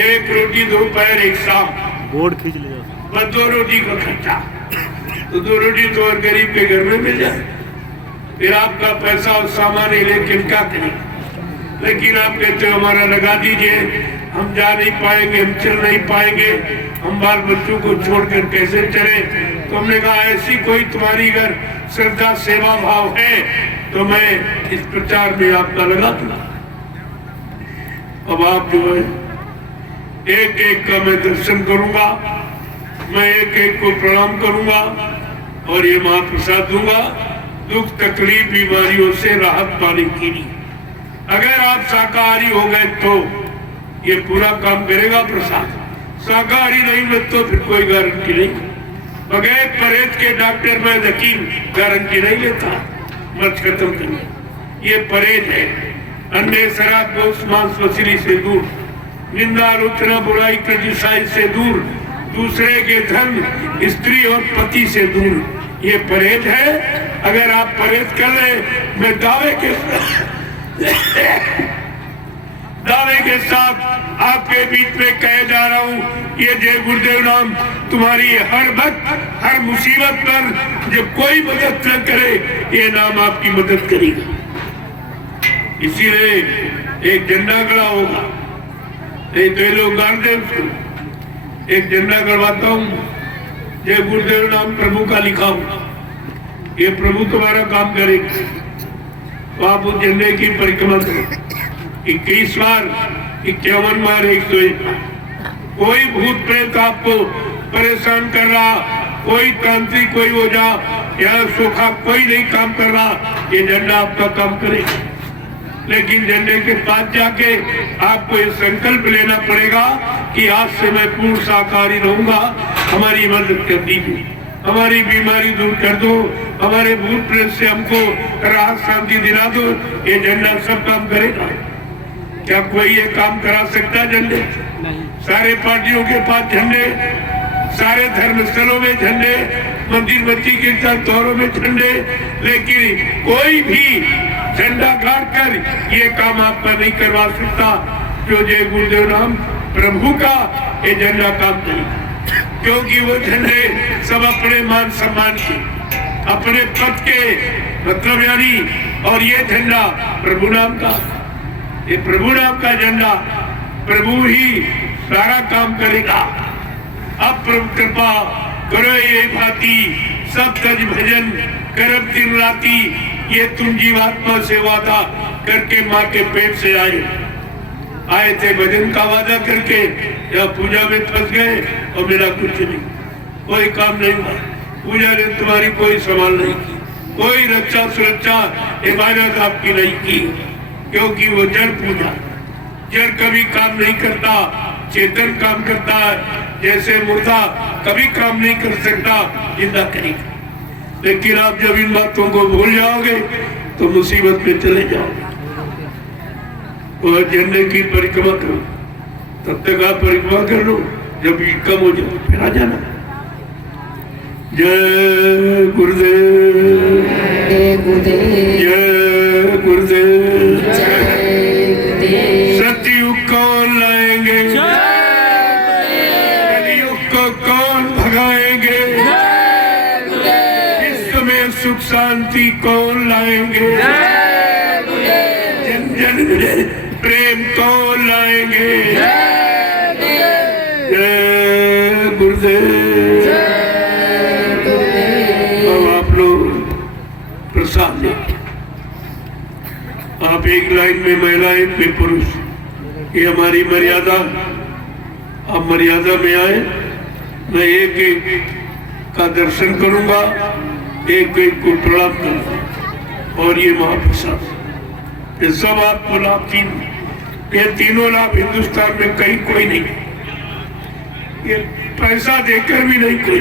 1 रोटी दोपहर, 1 शाम, बोर्ड खींच लिया, बस 2 रोटी का खर्चा। तो 2 रोटी तो और गरीब के घर में मिल जाए, फिर आपका पैसा और सामान लेके क्या करें। लेकिन आप कहते हो हमारा लगा दीजिए, हम जा नहीं पाएंगे, हम चल नहीं पाएंगे, हम बाल बच्चों को छोड़कर कैसे चले। तो हमने कहा ऐसी कोई तुम्हारी अगर श्रद्धा सेवा भाव है तो मैं इस प्रचार में आपका लगा दूंगा। अब आप जो है एक एक का मैं दर्शन करूंगा, मैं एक एक को प्रणाम करूंगा, और ये महाप्रसाद दूंगा। दुख तकलीफ बीमारियों से राहत पाने के लिए अगर आप शाकाहारी हो गए तो ये पूरा काम करेगा प्रसाद। शाकाहारी नहीं हुए तो फिर कोई गारंटी नहीं। बगैर परहेज के डॉक्टर में यकीन गारंटी नहीं लेता मत खत्म करने। ये परहेज है। अन्य शराब गोश मांस मछली से दूर, निंदा आलोचना बुराई क्रिटिसाइज से दूर, दूसरे के धन स्त्री और पति से दूर, ये परहेज है। अगर आप परहेज कर ले, मैं दावे के साथ आपके बीच में कहे जा रहा हूँ, ये जय गुरुदेव नाम तुम्हारी हर वक्त हर मुसीबत पर जब कोई मदद न करे, ये नाम आपकी मदद करेगा। इसीलिए एक झंडा गड़ा होगा, एक लोग गाड़ दे उसको, एक झंडा गड़वाता हूँ। जय गुरुदेव नाम प्रभु का लिखा हो, ये प्रभु तुम्हारा काम करेगा। तो आप उस झंडे की परिक्रमा करो 21 बार, 51 बार, 101 बार। कोई भूत प्रेत आपको परेशान कर रहा, कोई तांत्रिक, कोई ओझा या सोखा कोई नहीं काम कर रहा, ये झंडा आपका काम करेगा। लेकिन झंडे के पास जाके आपको ये संकल्प लेना पड़ेगा कि आज से मैं पूर्ण शाकाहारी रहूंगा, हमारी मदद कर दीजिए, हमारी बीमारी दूर कर दो, हमारे भूत प्रेत से हमको राहत शांति दिला दो। ये झंडा सब काम करेगा। क्या कोई ये काम करा सकता है? झंडे सारे पार्टियों के पास झंडे, सारे धर्मस्थलों में झंडे, मंदिर मस्जिद के साथ तौरों में झंडे, लेकिन कोई भी झंडा गाड़ कर ये काम आपका नहीं करवा सकता। जो जय गुरुदेव नाम प्रभु का ये झंडा काम करेगा, क्योंकि वो झंडे सब अपने मान सम्मान के, अपने पद के मतलब यानी, और ये झंडा प्रभु नाम का, ये प्रभु नाम का झंडा, प्रभु ही सारा काम करेगा। अब प्रभु कृपा करो ये भांति सब तज भजन करब दिन राती, ये तुम जीवात्मा से वादा करके माँ के पेट से आए थे भजन का वादा करके, या पूजा में फंस गए और मेरा कुछ नहीं, कोई काम नहीं हुआ, पूजा ने तुम्हारी कोई संभाल नहीं की, कोई रक्षा सुरक्षा इबादत आपकी नहीं की, क्योंकि वो जड़ पूजा, जड़ कभी काम नहीं करता, चेतन काम करता है। जैसे मुर्दा कभी काम नहीं कर सकता, जिंदा करेगा। लेकिन आप जब इन बातों को भूल जाओगे तो मुसीबत में चले जाओगे। और झंडे की परिक्रमा करो, तब तक आप परिक्रमा कर लो, जब ये कम हो जाए फिर आ जाना। जय गुरुदेव, जय गुरुदेव, जय गुरुदेव। जय गुरुदेव। सतयुग कौन लाएंगे, कलयुग को कौन भगाएंगे, विश्व में सुख शांति कौन लाएंगे, जन जन में प्रेम कौन लाएंगे। जय गुरुदेव। अब आप लोग प्रसाद लें, आप एक लाइन में महिला, एक में पुरुष, ये हमारी मर्यादा। आप मर्यादा में आए, मैं एक एक का दर्शन करूंगा, एक एक को प्रणाम करूंगा, और ये महाप्रसाद, ये सब आपको लाभ, ये तीनों लाभ हिंदुस्तान में कहीं कोई नहीं, ये पैसा देकर भी नहीं कोई,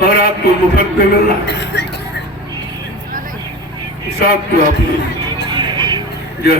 और आपको मुफ्त में मिल रहा साथ को आप जय